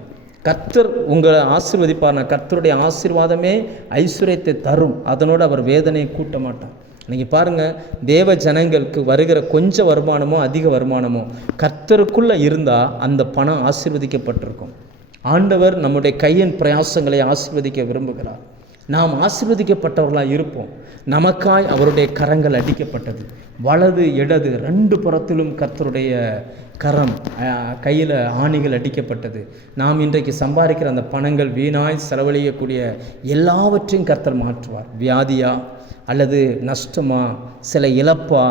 கர்த்தர் உங்களை ஆசீர்வதிப்பார். கர்த்தருடைய ஆசீர்வாதமே ஐஸ்வர்யத்தை தரும், அதனோடு அவர் வேதனையை கூட்ட மாட்டார். இன்றைக்கி பாருங்கள், தேவ ஜனங்களுக்கு வருகிற கொஞ்சம் வருமானமோ அதிக வருமானமோ கர்த்தருக்குள்ளே இருந்தால் அந்த பணம் ஆசீர்வதிக்கப்பட்டிருக்கும். ஆண்டவர் நம்முடைய கையின் பிரயாசங்களை ஆசீர்வதிக்க விரும்புகிறார். நாம் ஆசீர்வதிக்கப்பட்டவர்களாக இருப்போம். நமக்காய் அவருடைய கரங்கள் அடிக்கப்பட்டது. வலது இடது 2 புறத்திலும் கர்த்தருடைய கரம், கையில் ஆணிகள் அடிக்கப்பட்டது. நாம் இன்றைக்கு சம்பாதிக்கிற அந்த பணங்கள் வீணாய் செலவழிக்கக்கூடிய எல்லாவற்றையும் கர்த்தர் மாற்றுவார். வியாதியா அல்லது நஷ்டமா, சில இழப்பா,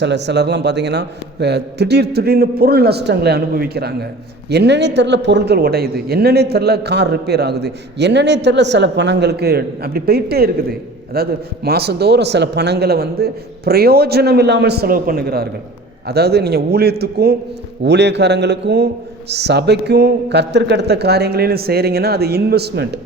சிலர்லாம் பார்த்திங்கன்னா திடீர்னு பொருள் நஷ்டங்களை அனுபவிக்கிறாங்க. என்னன்னே தெரில, பொருட்கள் உடையுது, என்னன்னே தெரில, கார் ரிப்பேர் ஆகுது, என்னன்னே தெரில, சில பணங்களுக்கு அப்படி போயிட்டே இருக்குது. அதாவது மாதந்தோறும் சில பணங்களை பிரயோஜனம் இல்லாமல் செலவு பண்ணுகிறார்கள். அதாவது நீங்கள் ஊழியத்துக்கும் ஊழியக்காரங்களுக்கும் சபைக்கும் கர்த்தருக்கு அடுத்த காரியங்களையும் செய்கிறீங்கன்னா அது இன்வெஸ்ட்மெண்ட்.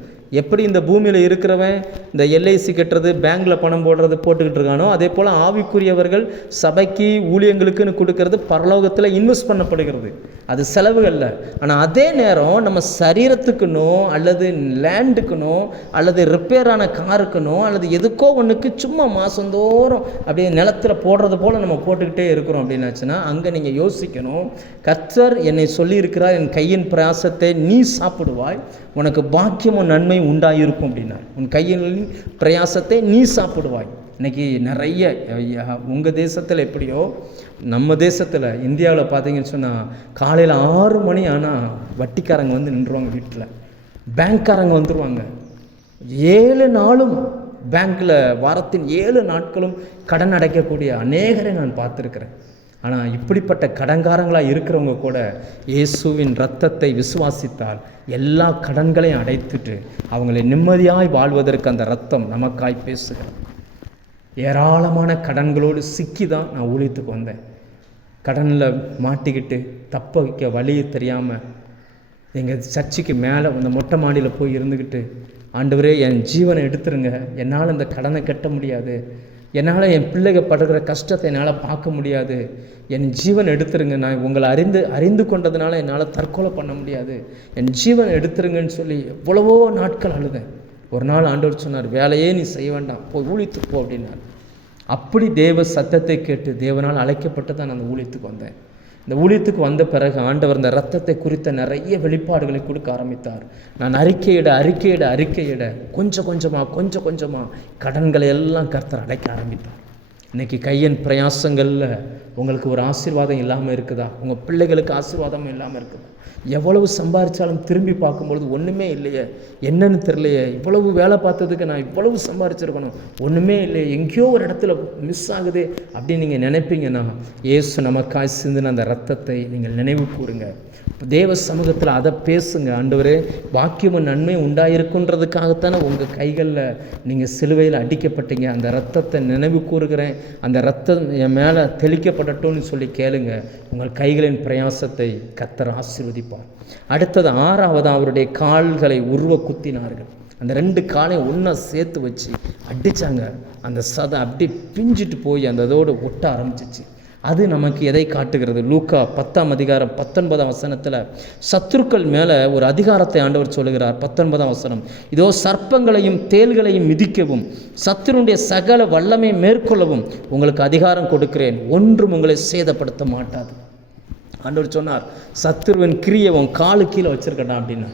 எப்படி இந்த பூமியில் இருக்கிறவன் இந்த எல்ஐசி கட்டுறது, பேங்க்கில் பணம் போட்டுக்கிட்டு இருக்கானோ, அதே போல் ஆவிக்குரியவர்கள் சபைக்கு ஊழியங்களுக்குன்னு கொடுக்கறது பரலோகத்தில் இன்வெஸ்ட் பண்ணப்படுகிறது. அது செலவுகளில். ஆனால் அதே நேரம் நம்ம சரீரத்துக்குனோ அல்லது லேண்டுக்குனோ அல்லது ரிப்பேரான காருக்குனோ அல்லது எதுக்கோ ஒன்றுக்கு சும்மா மாதந்தோறும் அப்படியே நிலத்தில் போடுறது போல் நம்ம போட்டுக்கிட்டே இருக்கிறோம் அப்படின்னாச்சுன்னா அங்கே நீங்கள் யோசிக்கணும், கர்த்தர் என்னை சொல்லியிருக்கிறார், என் கையின் பிரயாசத்தை நீ சாப்பிடுவாய், உனக்கு பாக்கியமும் நன்மை நன்மை உண்டாயிருக்கும் அப்படின்னார். உன் கையின் பிரயாசத்தை நீ சாப்பிடுவாய். இன்றைக்கி நிறைய உங்கள் தேசத்தில் எப்படியோ நம்ம தேசத்தில் இந்தியாவில் பார்த்தீங்கன்னு சொன்னால் காலையில் 6 மணி ஆனால் வட்டிக்காரங்க வந்து நின்றுவாங்க, வீட்டில் பேங்க்காரங்க வந்துடுவாங்க. 7 நாளும் பேங்க்கில் வாரத்தின் 7 நாட்களும் கடன் அடைக்கக்கூடிய அநேகரை நான் பார்த்துருக்கிறேன். ஆனால் இப்படிப்பட்ட கடன்காரங்களாக இருக்கிறவங்க கூட இயேசுவின் இரத்தத்தை விசுவாசித்தால் எல்லா கடன்களையும் அடைத்துட்டு அவங்களை நிம்மதியாய் வாழ்வதற்கு அந்த இரத்தம் நமக்காய் பேசுகிறேன். ஏராளமான கடன்களோடு சிக்கி தான் நான் ஊழியத்துக்கு வந்தேன். கடனில் மாட்டிக்கிட்டு தப்ப வைக்க வழி தெரியாமல் எங்கள் சர்ச்சுக்கு மேலே அந்த மொட்டை மாடியில் போய் இருந்துக்கிட்டு, ஆண்டவரே என் ஜீவனை எடுத்துருங்க, என்னால் இந்த கடனை கட்ட முடியாது, என்னால் என் பிள்ளைங்க படுகிற கஷ்டத்தை என்னால் பார்க்க முடியாது, என் ஜீவன் எடுத்துருங்க, நான் உங்களை அறிந்து கொண்டதுனால என்னால் தற்கொலை பண்ண முடியாது, என் ஜீவனை எடுத்துருங்கன்னு சொல்லி எவ்வளவோ நாட்கள் அழுதேன். ஒரு நாள் ஆண்டவர் சொன்னார், வேலையே நீ செய்ய வேண்டாம், போய் ஊழியத்துக்கு போ அப்படின்னார். அப்படி தேவ சத்தத்தை கேட்டு தேவனால் அழைக்கப்பட்டு தான் நான் அந்த ஊழியத்துக்கு வந்தேன். இந்த ஊழியத்துக்கு வந்த பிறகு ஆண்டவர் இந்த இரத்தத்தை குறித்த நிறைய வெளிப்பாடுகளை கொடுக்க ஆரம்பித்தார். நான் அறிக்கையிட கொஞ்சம் கொஞ்சமாக கடன்களை எல்லாம் கர்த்தர் அடைக்க ஆரம்பித்தார். இன்றைக்கி கையின் பிரயாசங்களில் உங்களுக்கு ஒரு ஆசீர்வாதம் இல்லாமல் இருக்குதா? உங்கள் பிள்ளைகளுக்கு ஆசீர்வாதம் இல்லாமல் இருக்குதா? எவ்வளவு சம்பாதிச்சாலும் திரும்பி பார்க்கும்பொழுது ஒன்றுமே இல்லையே, என்னன்னு தெரியலையே, இவ்வளவு வேலை பார்த்ததுக்கு நான் இவ்வளவு சம்பாதிச்சிருக்கணும், ஒன்றுமே இல்லையே, எங்கேயோ ஒரு இடத்துல மிஸ் ஆகுது அப்படின்னு நீங்கள் நினைப்பீங்கன்னா, இயேசு நமக்காய் சிந்தின அந்த இரத்தத்தை நீங்கள் நினைவு கூறுங்க. தேவ சமூகத்தில் அதை பேசுங்க. ஆண்டவரே, பாக்கியமும் நன்மை உண்டாயிருக்குன்றதுக்காகத்தானே உங்கள் கைகளில் நீங்கள் சிலுவையில் அடிக்கப்பட்டீங்க, அந்த இரத்தத்தை நினைவு கூறுகிறேன், அந்த இரத்தம் என் மேலே தெளிக்கப்படட்டும்னு சொல்லி கேளுங்க. உங்கள் கைகளின் பிரயாசத்தை கர்த்தர் ஆசீர்வதிப்பார். அடுத்தது 6வது, அவருடைய கால்களை உருவ குத்தினார்கள். அந்த 2 காலையும் ஒன்றா சேர்த்து வச்சு அடித்தாங்க. அந்த சதை அப்படி பிஞ்சிட்டு போய் அந்த இதோடு ஒட்ட ஆரம்பிச்சிச்சு. அது நமக்கு எதை காட்டுகிறது? லூக்கா 10ஆம் அதிகாரம் 19ஆம் வசனத்தில் சத்துருக்கள் மேலே ஒரு அதிகாரத்தை ஆண்டவர் சொல்லுகிறார். 19ஆம் வசனம், இதோ சர்ப்பங்களையும் தேள்களையும் மிதிக்கவும் சத்துருடைய சகல வல்லமை மேற்கொள்ளவும் உங்களுக்கு அதிகாரம் கொடுக்கிறேன், ஒன்றும் உங்களை சேதப்படுத்த மாட்டாது. ஆண்டவர் சொன்னார், சத்துருவின் கிரியை உன் காலு கீழே வச்சிருக்கட்டான் அப்படின்னு.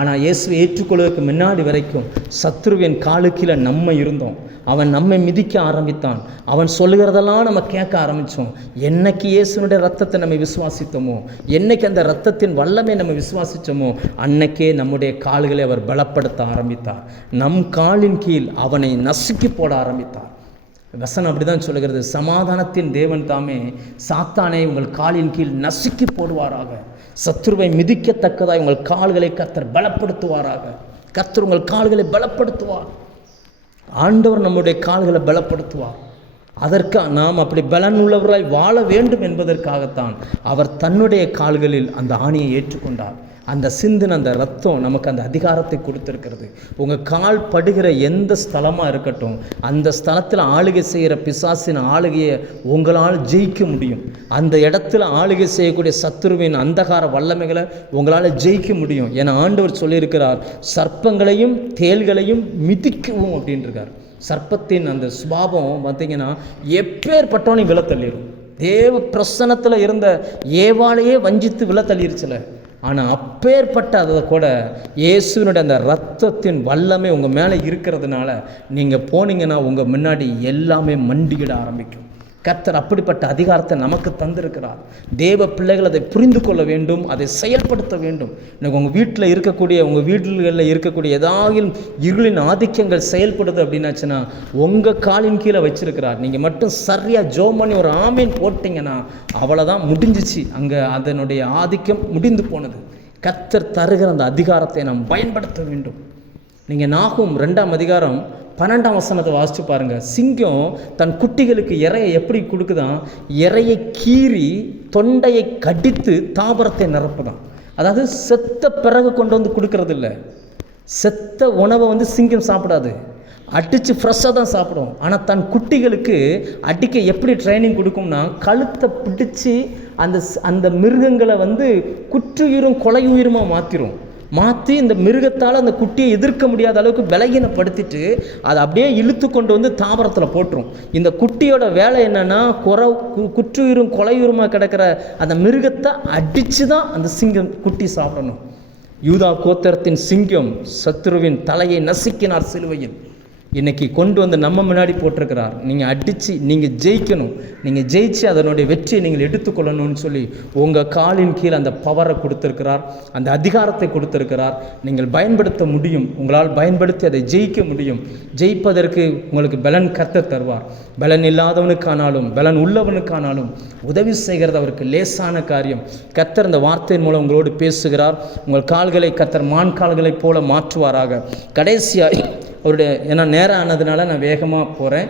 ஆனால் இயேசுவை ஏற்றுக்கொள்வதற்கு முன்னாடி வரைக்கும் சத்துருவின் காலு கீழே நம்ம இருந்தோம். அவன் நம்மை மிதிக்க ஆரம்பித்தான். அவன் சொல்லுகிறதெல்லாம் நம்ம கேட்க ஆரம்பித்தோம். என்னைக்கு இயேசுனுடைய ரத்தத்தை நம்ம விசுவாசித்தோமோ, என்னைக்கு அந்த இரத்தத்தின் வல்லமை நம்ம விசுவாசித்தோமோ, அன்னைக்கே நம்முடைய கால்களை அவர் பலப்படுத்த ஆரம்பித்தார். நம் காலின் கீழ் அவனை நசுக்கி போட ஆரம்பித்தார். வசனம் அப்படி தான் சொல்லுகிறது, சமாதானத்தின் தேவன் தாமே சாத்தானை உங்கள் காலின் கீழ் நசுக்கி போடுவாராக, சத்துருவை மிதிக்கத்தக்கதாய் உங்கள் கால்களை கர்த்தர் பலப்படுத்துவாராக. கர்த்தர் உங்கள் கால்களை பலப்படுத்துவார். ஆண்டவர் நம்முடைய கால்களை பலப்படுத்துவார். அதற்கு நாம் அப்படி பலன் உள்ளவர்களாய் வாழ வேண்டும் என்பதற்காகத்தான் அவர் தன்னுடைய கால்களில் அந்த ஆணியை ஏற்றுக்கொண்டார். அந்த சிந்தின அந்த ரத்தம் நமக்கு அந்த அதிகாரத்தை கொடுத்துருக்கிறது. உங்கள் கால் படுகிற எந்த ஸ்தலமாக இருக்கட்டும், அந்த ஸ்தலத்தில் ஆளுகை செய்கிற பிசாசின் ஆளுகையை உங்களால் ஜெயிக்க முடியும். அந்த இடத்துல ஆளுகை செய்யக்கூடிய சத்துருவின் அந்தகார வல்லமைகளை உங்களால் ஜெயிக்க முடியும். ஏன்னா ஆண்டவர் சொல்லியிருக்கிறார், சர்ப்பங்களையும் தேள்களையும் மிதிக்கவும் அப்படின்றார். சர்ப்பத்தின் அந்த சுபாவம் பார்த்தீங்கன்னா எப்பேற்பட்டவனையும் விழத்தள்ளிடும். தேவ பிரசன்னத்தில் இருந்த ஏவாளையே வஞ்சித்து விழத்தள்ளிருச்சுல. ஆனால் அப்பேற்பட்ட அதை கூட இயேசுனுடைய அந்த இரத்தத்தின் வல்லமை உங்கள் மேலே இருக்கிறதுனால நீங்கள் போனீங்கன்னா உங்கள் முன்னாடி எல்லாமே மண்டியிட ஆரம்பிக்கும். கர்த்தர் அப்படிப்பட்ட அதிகாரத்தை நமக்கு தந்திருக்கிறார். தேவ பிள்ளைகள் அதை புரிந்து கொள்ள வேண்டும், அதை செயல்படுத்த வேண்டும். எனக்கு உங்கள் வீட்டில் இருக்கக்கூடிய உங்கள் வீடுகளில் இருக்கக்கூடிய ஏதாவது இருளின் ஆதிக்கங்கள் செயல்படுது அப்படின்னாச்சுன்னா உங்கள் காலின் கீழே வச்சிருக்கிறார். நீங்கள் மட்டும் சரியாக ஜோம் பண்ணி ஒரு ஆமீன் போட்டிங்கன்னா அவ்வளோதான், முடிஞ்சிச்சு. அங்கே அதனுடைய ஆதிக்கம் முடிந்து போனது. கர்த்தர் தருகிற அந்த அதிகாரத்தை நாம் பயன்படுத்த வேண்டும். நீங்கள் நாகும் 2ஆம் அதிகாரம் 12ஆம் வசனத்தை வாசித்து பாருங்கள். சிங்கம் தன் குட்டிகளுக்கு இறையை எப்படி கொடுக்குதான்? இறையை கீறி தொண்டையை கடித்து தாபரத்தை நிரப்புதான். அதாவது செத்த பிறகு கொண்டு வந்து கொடுக்கறது இல்லை. செத்த உணவை சிங்கம் சாப்பிடாது, அடித்து ஃப்ரெஷ்ஷாக தான் சாப்பிடும். ஆனால் தன் குட்டிகளுக்கு அடிக்க எப்படி ட்ரைனிங் கொடுக்கும்னா, கழுத்தை பிடிச்சி அந்த மிருகங்களை குற்றுயிரும் கொலையுயிருமாக மாற்றி இந்த மிருகத்தால் அந்த குட்டியை எதிர்க்க முடியாத அளவுக்கு பலகீனப்படுத்திட்டு அதை அப்படியே இழுத்து கொண்டு தாவரத்தில் போட்டுரும். இந்த குட்டியோட வேலை என்னென்னா, குற்றுயிரும் கொலையுருமாக கிடக்கிற அந்த மிருகத்தை அடித்து தான் அந்த சிங்கம் குட்டி சாப்பிடணும். யூதா கோத்திரத்தின் சிங்கம் சத்துருவின் தலையை நசுக்கினார் சிலுவையில். இன்றைக்கி கொண்டு வந்து நம்ம முன்னாடி போட்டிருக்கிறார். நீங்கள் அடித்து நீங்கள் ஜெயிக்கணும், நீங்கள் ஜெயிச்சு அதனுடைய வெற்றியை நீங்கள் எடுத்துக்கொள்ளணும்னு சொல்லி உங்கள் காலின் கீழ் அந்த பவரை கொடுத்துருக்கிறார், அந்த அதிகாரத்தை கொடுத்துருக்கிறார். நீங்கள் பயன்படுத்த முடியும், உங்களால் பயன்படுத்தி அதை ஜெயிக்க முடியும். ஜெயிப்பதற்கு உங்களுக்கு பலன் கர்த்தர் தருவார். பலன் இல்லாதவனுக்கானாலும் பலன் உள்ளவனுக்கானாலும் உதவி செய்கிறது அவருக்கு லேசான காரியம். கர்த்தர் இந்த வார்த்தையின் மூலம் உங்களோடு பேசுகிறார். உங்கள் கால்களை கர்த்தர் மான் கால்களைப் போல மாற்றுவாராக. கடைசியாக அவருடைய, ஏன்னா நேரம் ஆனதுனால நான் வேகமாக போகிறேன்,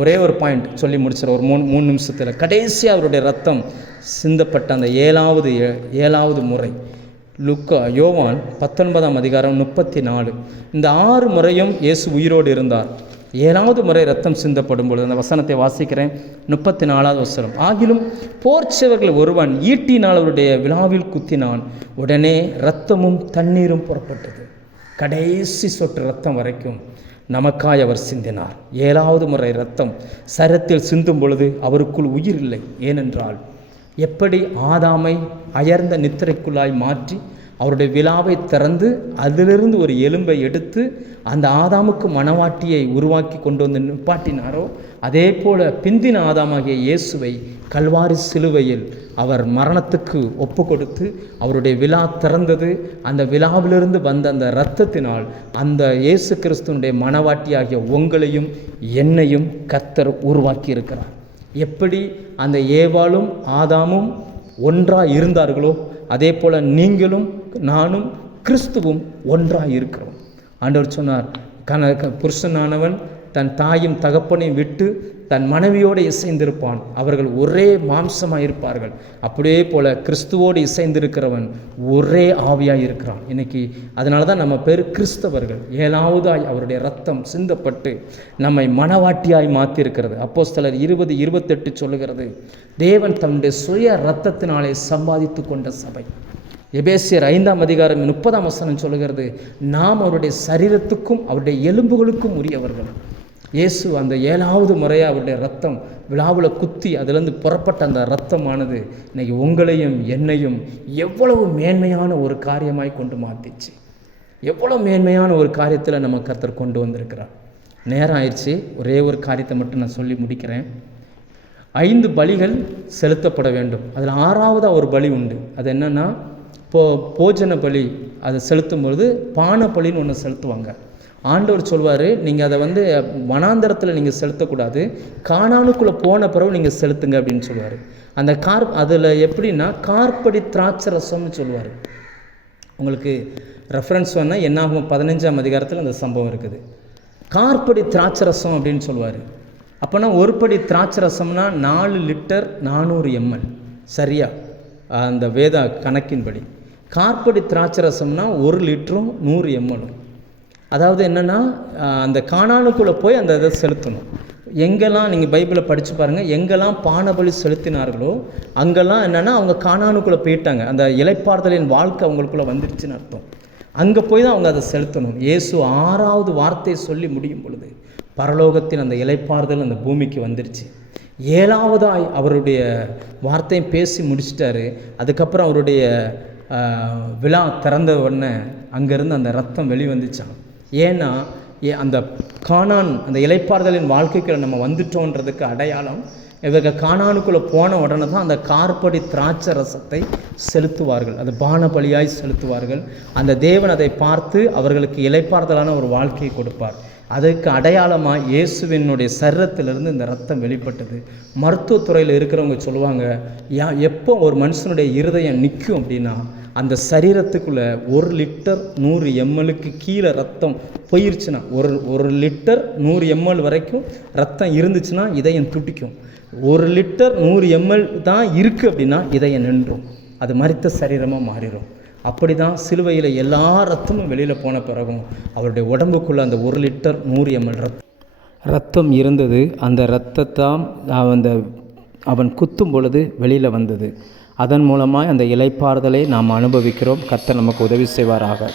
ஒரே ஒரு பாயிண்ட் சொல்லி முடிச்சிடறேன் ஒரு மூணு நிமிஷத்தில். கடைசியாக அவருடைய ரத்தம் சிந்தப்பட்ட அந்த ஏழாவது முறை யோவான் 19ஆம் அதிகாரம் 34. இந்த 6 முறையும் இயேசு உயிரோடு இருந்தார். 7வது முறை ரத்தம் சிந்தப்படும் பொழுது அந்த வசனத்தை வாசிக்கிறேன். 34வது வசனம். ஆகிலும் போர்ச்சவர்கள் ஒருவன் ஈட்டினால் அவருடைய விழாவில் குத்தினான், உடனே இரத்தமும் தண்ணீரும் புறப்பட்டது. கடைசி சொட்டு ரத்தம் வரைக்கும் நமக்காய் அவர் சிந்தினார். 7வது முறை ரத்தம் சரத்தில் சிந்தும் பொழுது அவருக்குள் உயிர் இல்லை. ஏனென்றால் எப்படி ஆதாமை அயர்ந்த நித்திரைக்குள்ளாய் மாற்றி அவருடைய விழாவை திறந்து அதிலிருந்து ஒரு எலும்பை எடுத்து அந்த ஆதாமுக்கு மணவாட்டியை உருவாக்கி கொண்டு வந்து நிப்பாட்டினாரோ, அதே போல பிந்தின ஆதாமாகிய இயேசுவை கல்வாரி சிலுவையில் அவர் மரணத்துக்கு ஒப்பு கொடுத்து அவருடைய விழா திறந்தது. அந்த விழாவிலிருந்து வந்த அந்த இரத்தத்தினால் அந்த இயேசு கிறிஸ்துவனுடைய மணவாட்டியாகிய உங்களையும் என்னையும் கர்த்தர் உருவாக்கி இருக்கிறார். எப்படி அந்த ஏவாளும் ஆதாமும் ஒன்றாக இருந்தார்களோ, அதே போல் நீங்களும் நானும் கிறிஸ்துவும் ஒன்றாக இருக்கிறோம். ஆண்டவர் சொன்னார், புருஷனானவன் தன் தாயும் தகப்பனையும் விட்டு தன் மனைவியோடு இசைந்திருப்பான், அவர்கள் ஒரே மாம்சமாக இருப்பார்கள். அப்படியே போல் கிறிஸ்துவோடு இசைந்திருக்கிறவன் ஒரே ஆவியாக இருக்கிறான். இன்னைக்கு அதனால தான் நம்ம பேர் கிறிஸ்தவர்கள். 7வதாய் அவருடைய ரத்தம் சிந்தப்பட்டு நம்மை மணவாட்டியாய் மாற்றிருக்கிறது. அப்போஸ்தலர் 20:28 சொல்லுகிறது, தேவன் தன்னுடைய சுய இரத்தத்தினாலே சம்பாதித்து கொண்ட சபை. எபேசியர் 5ஆம் அதிகாரம் 30ஆம் வசனம் சொல்லுகிறது, நாம் அவருடைய சரீரத்துக்கும் அவருடைய எலும்புகளுக்கும் உரியவர்கள். இயேசு அந்த 7வது முறையாக அவருடைய ரத்தம் விழாவில் குத்தி அதிலிருந்து புறப்பட்ட அந்த இரத்தமானது இன்னைக்கு உங்களையும் என்னையும் எவ்வளவு மேன்மையான ஒரு காரியமாய் கொண்டு மாற்றிச்சு. எவ்வளோ மேன்மையான ஒரு காரியத்தில் நம்ம கர்த்தர் கொண்டு வந்திருக்கிறார். நேரம் ஆயிடுச்சு, ஒரே ஒரு காரியத்தை மட்டும் நான் சொல்லி முடிக்கிறேன். 5 பலிகள் செலுத்தப்பட வேண்டும். அதில் 6வது ஒரு பலி உண்டு. அது என்னென்னா, போஜன பலி அதை செலுத்தும் பொழுது பான பலின்னு ஒன்று செலுத்துவாங்க. ஆண்டவர் சொல்வார், நீங்கள் அதை வனாந்தரத்தில் நீங்கள் செலுத்தக்கூடாது, கானானுக்குள்ளே போன பிறகு நீங்கள் செலுத்துங்க அப்படின்னு சொல்லுவார். அந்த அதில் எப்படின்னா கார்படி திராட்சை ரசம்னு சொல்லுவார். உங்களுக்கு ரெஃபரன்ஸ் வேணால் என்னாகும் 15ஆம் அதிகாரத்தில் அந்த சம்பவம் இருக்குது. கார்படி திராட்சை ரசம் அப்படின்னு சொல்லுவார். அப்போனா ஒரு படி திராட்சை ரசம்னா 4 லிட்டர் 400 ml, சரியா அந்த வேத கணக்கின்படி. கார்படி திராட்சை ரசம்னா 1 லிட்டரும் 100 ml. அதாவது என்னென்னா, அந்த கானானுக்குள்ளே போய் அந்த இதை செலுத்தணும். எங்கெல்லாம் நீங்கள் பைபிளை படித்து பாருங்கள், எங்கெல்லாம் பானபலி செலுத்தினார்களோ அங்கெல்லாம் என்னென்னா அவங்க கானானுக்குள்ளே போயிட்டாங்க. அந்த இளைப்பாறுதலின் வாழ்க்கை அவங்களுக்குள்ளே வந்துடுச்சுன்னு அர்த்தம். அங்கே போய் தான் அவங்க அதை செலுத்தணும். இயேசு 6வது வார்த்தையை சொல்லி முடியும் பொழுது பரலோகத்தின் அந்த இளைப்பாறுதல் அந்த பூமிக்கு வந்துடுச்சு. 7வதாய் அவருடைய வார்த்தையை பேசி முடிச்சிட்டாரு. அதுக்கப்புறம் அவருடைய விழா திறந்த உடனே அங்கேருந்து அந்த ரத்தம் வெளிவந்துச்சான். ஏன்னா அந்த கானான் அந்த இளைப்பாறுதலின் வாழ்க்கைக்குள்ள நம்ம வந்துட்டோன்றதுக்கு அடையாளம், இவர்கள் கானானுக்குள்ளே போன உடனே தான் அந்த கார்படி திராட்சை ரசத்தை செலுத்துவார்கள், அது பான பலியாய் செலுத்துவார்கள். அந்த தேவன் அதை பார்த்து அவர்களுக்கு இளைப்பாறுதலான ஒரு வாழ்க்கையை கொடுப்பார். அதுக்கு அடையாளமாக இயேசுவினுடைய சரீரத்திலிருந்து இந்த ரத்தம் வெளிப்பட்டது. மருத்துவத்துறையில் இருக்கிறவங்க சொல்லுவாங்க, எப்போ ஒரு மனுஷனுடைய இருதயம் நிற்கும் அப்படின்னா, அந்த சரீரத்துக்குள்ளே 1 லிட்டர் 100 ml கீழே ரத்தம் போயிருச்சுன்னா, ஒரு லிட்டர் 100 ml வரைக்கும் ரத்தம் இருந்துச்சுன்னா இதயம் துடிக்கும். 1 லிட்டர் 100 ml தான் இருக்குது அப்படின்னா இதயம் நின்றும், அது மரித்த சரீரமாக மாறிடும். அப்படி தான் சிலுவையில் எல்லா ரத்தமும் வெளியில் போன பிறகும் அவருடைய உடம்புக்குள்ளே அந்த 1 லிட்டர் 100 ml ரத்தம் இருந்தது. அந்த இரத்தத்தான் அவன் குத்தும் பொழுது வெளியில் வந்தது. அதன் மூலமாக அந்த இளைப்பாறுதலை நாம் அனுபவிக்கிறோம். கர்த்தர் நமக்கு உதவி செய்வாராக.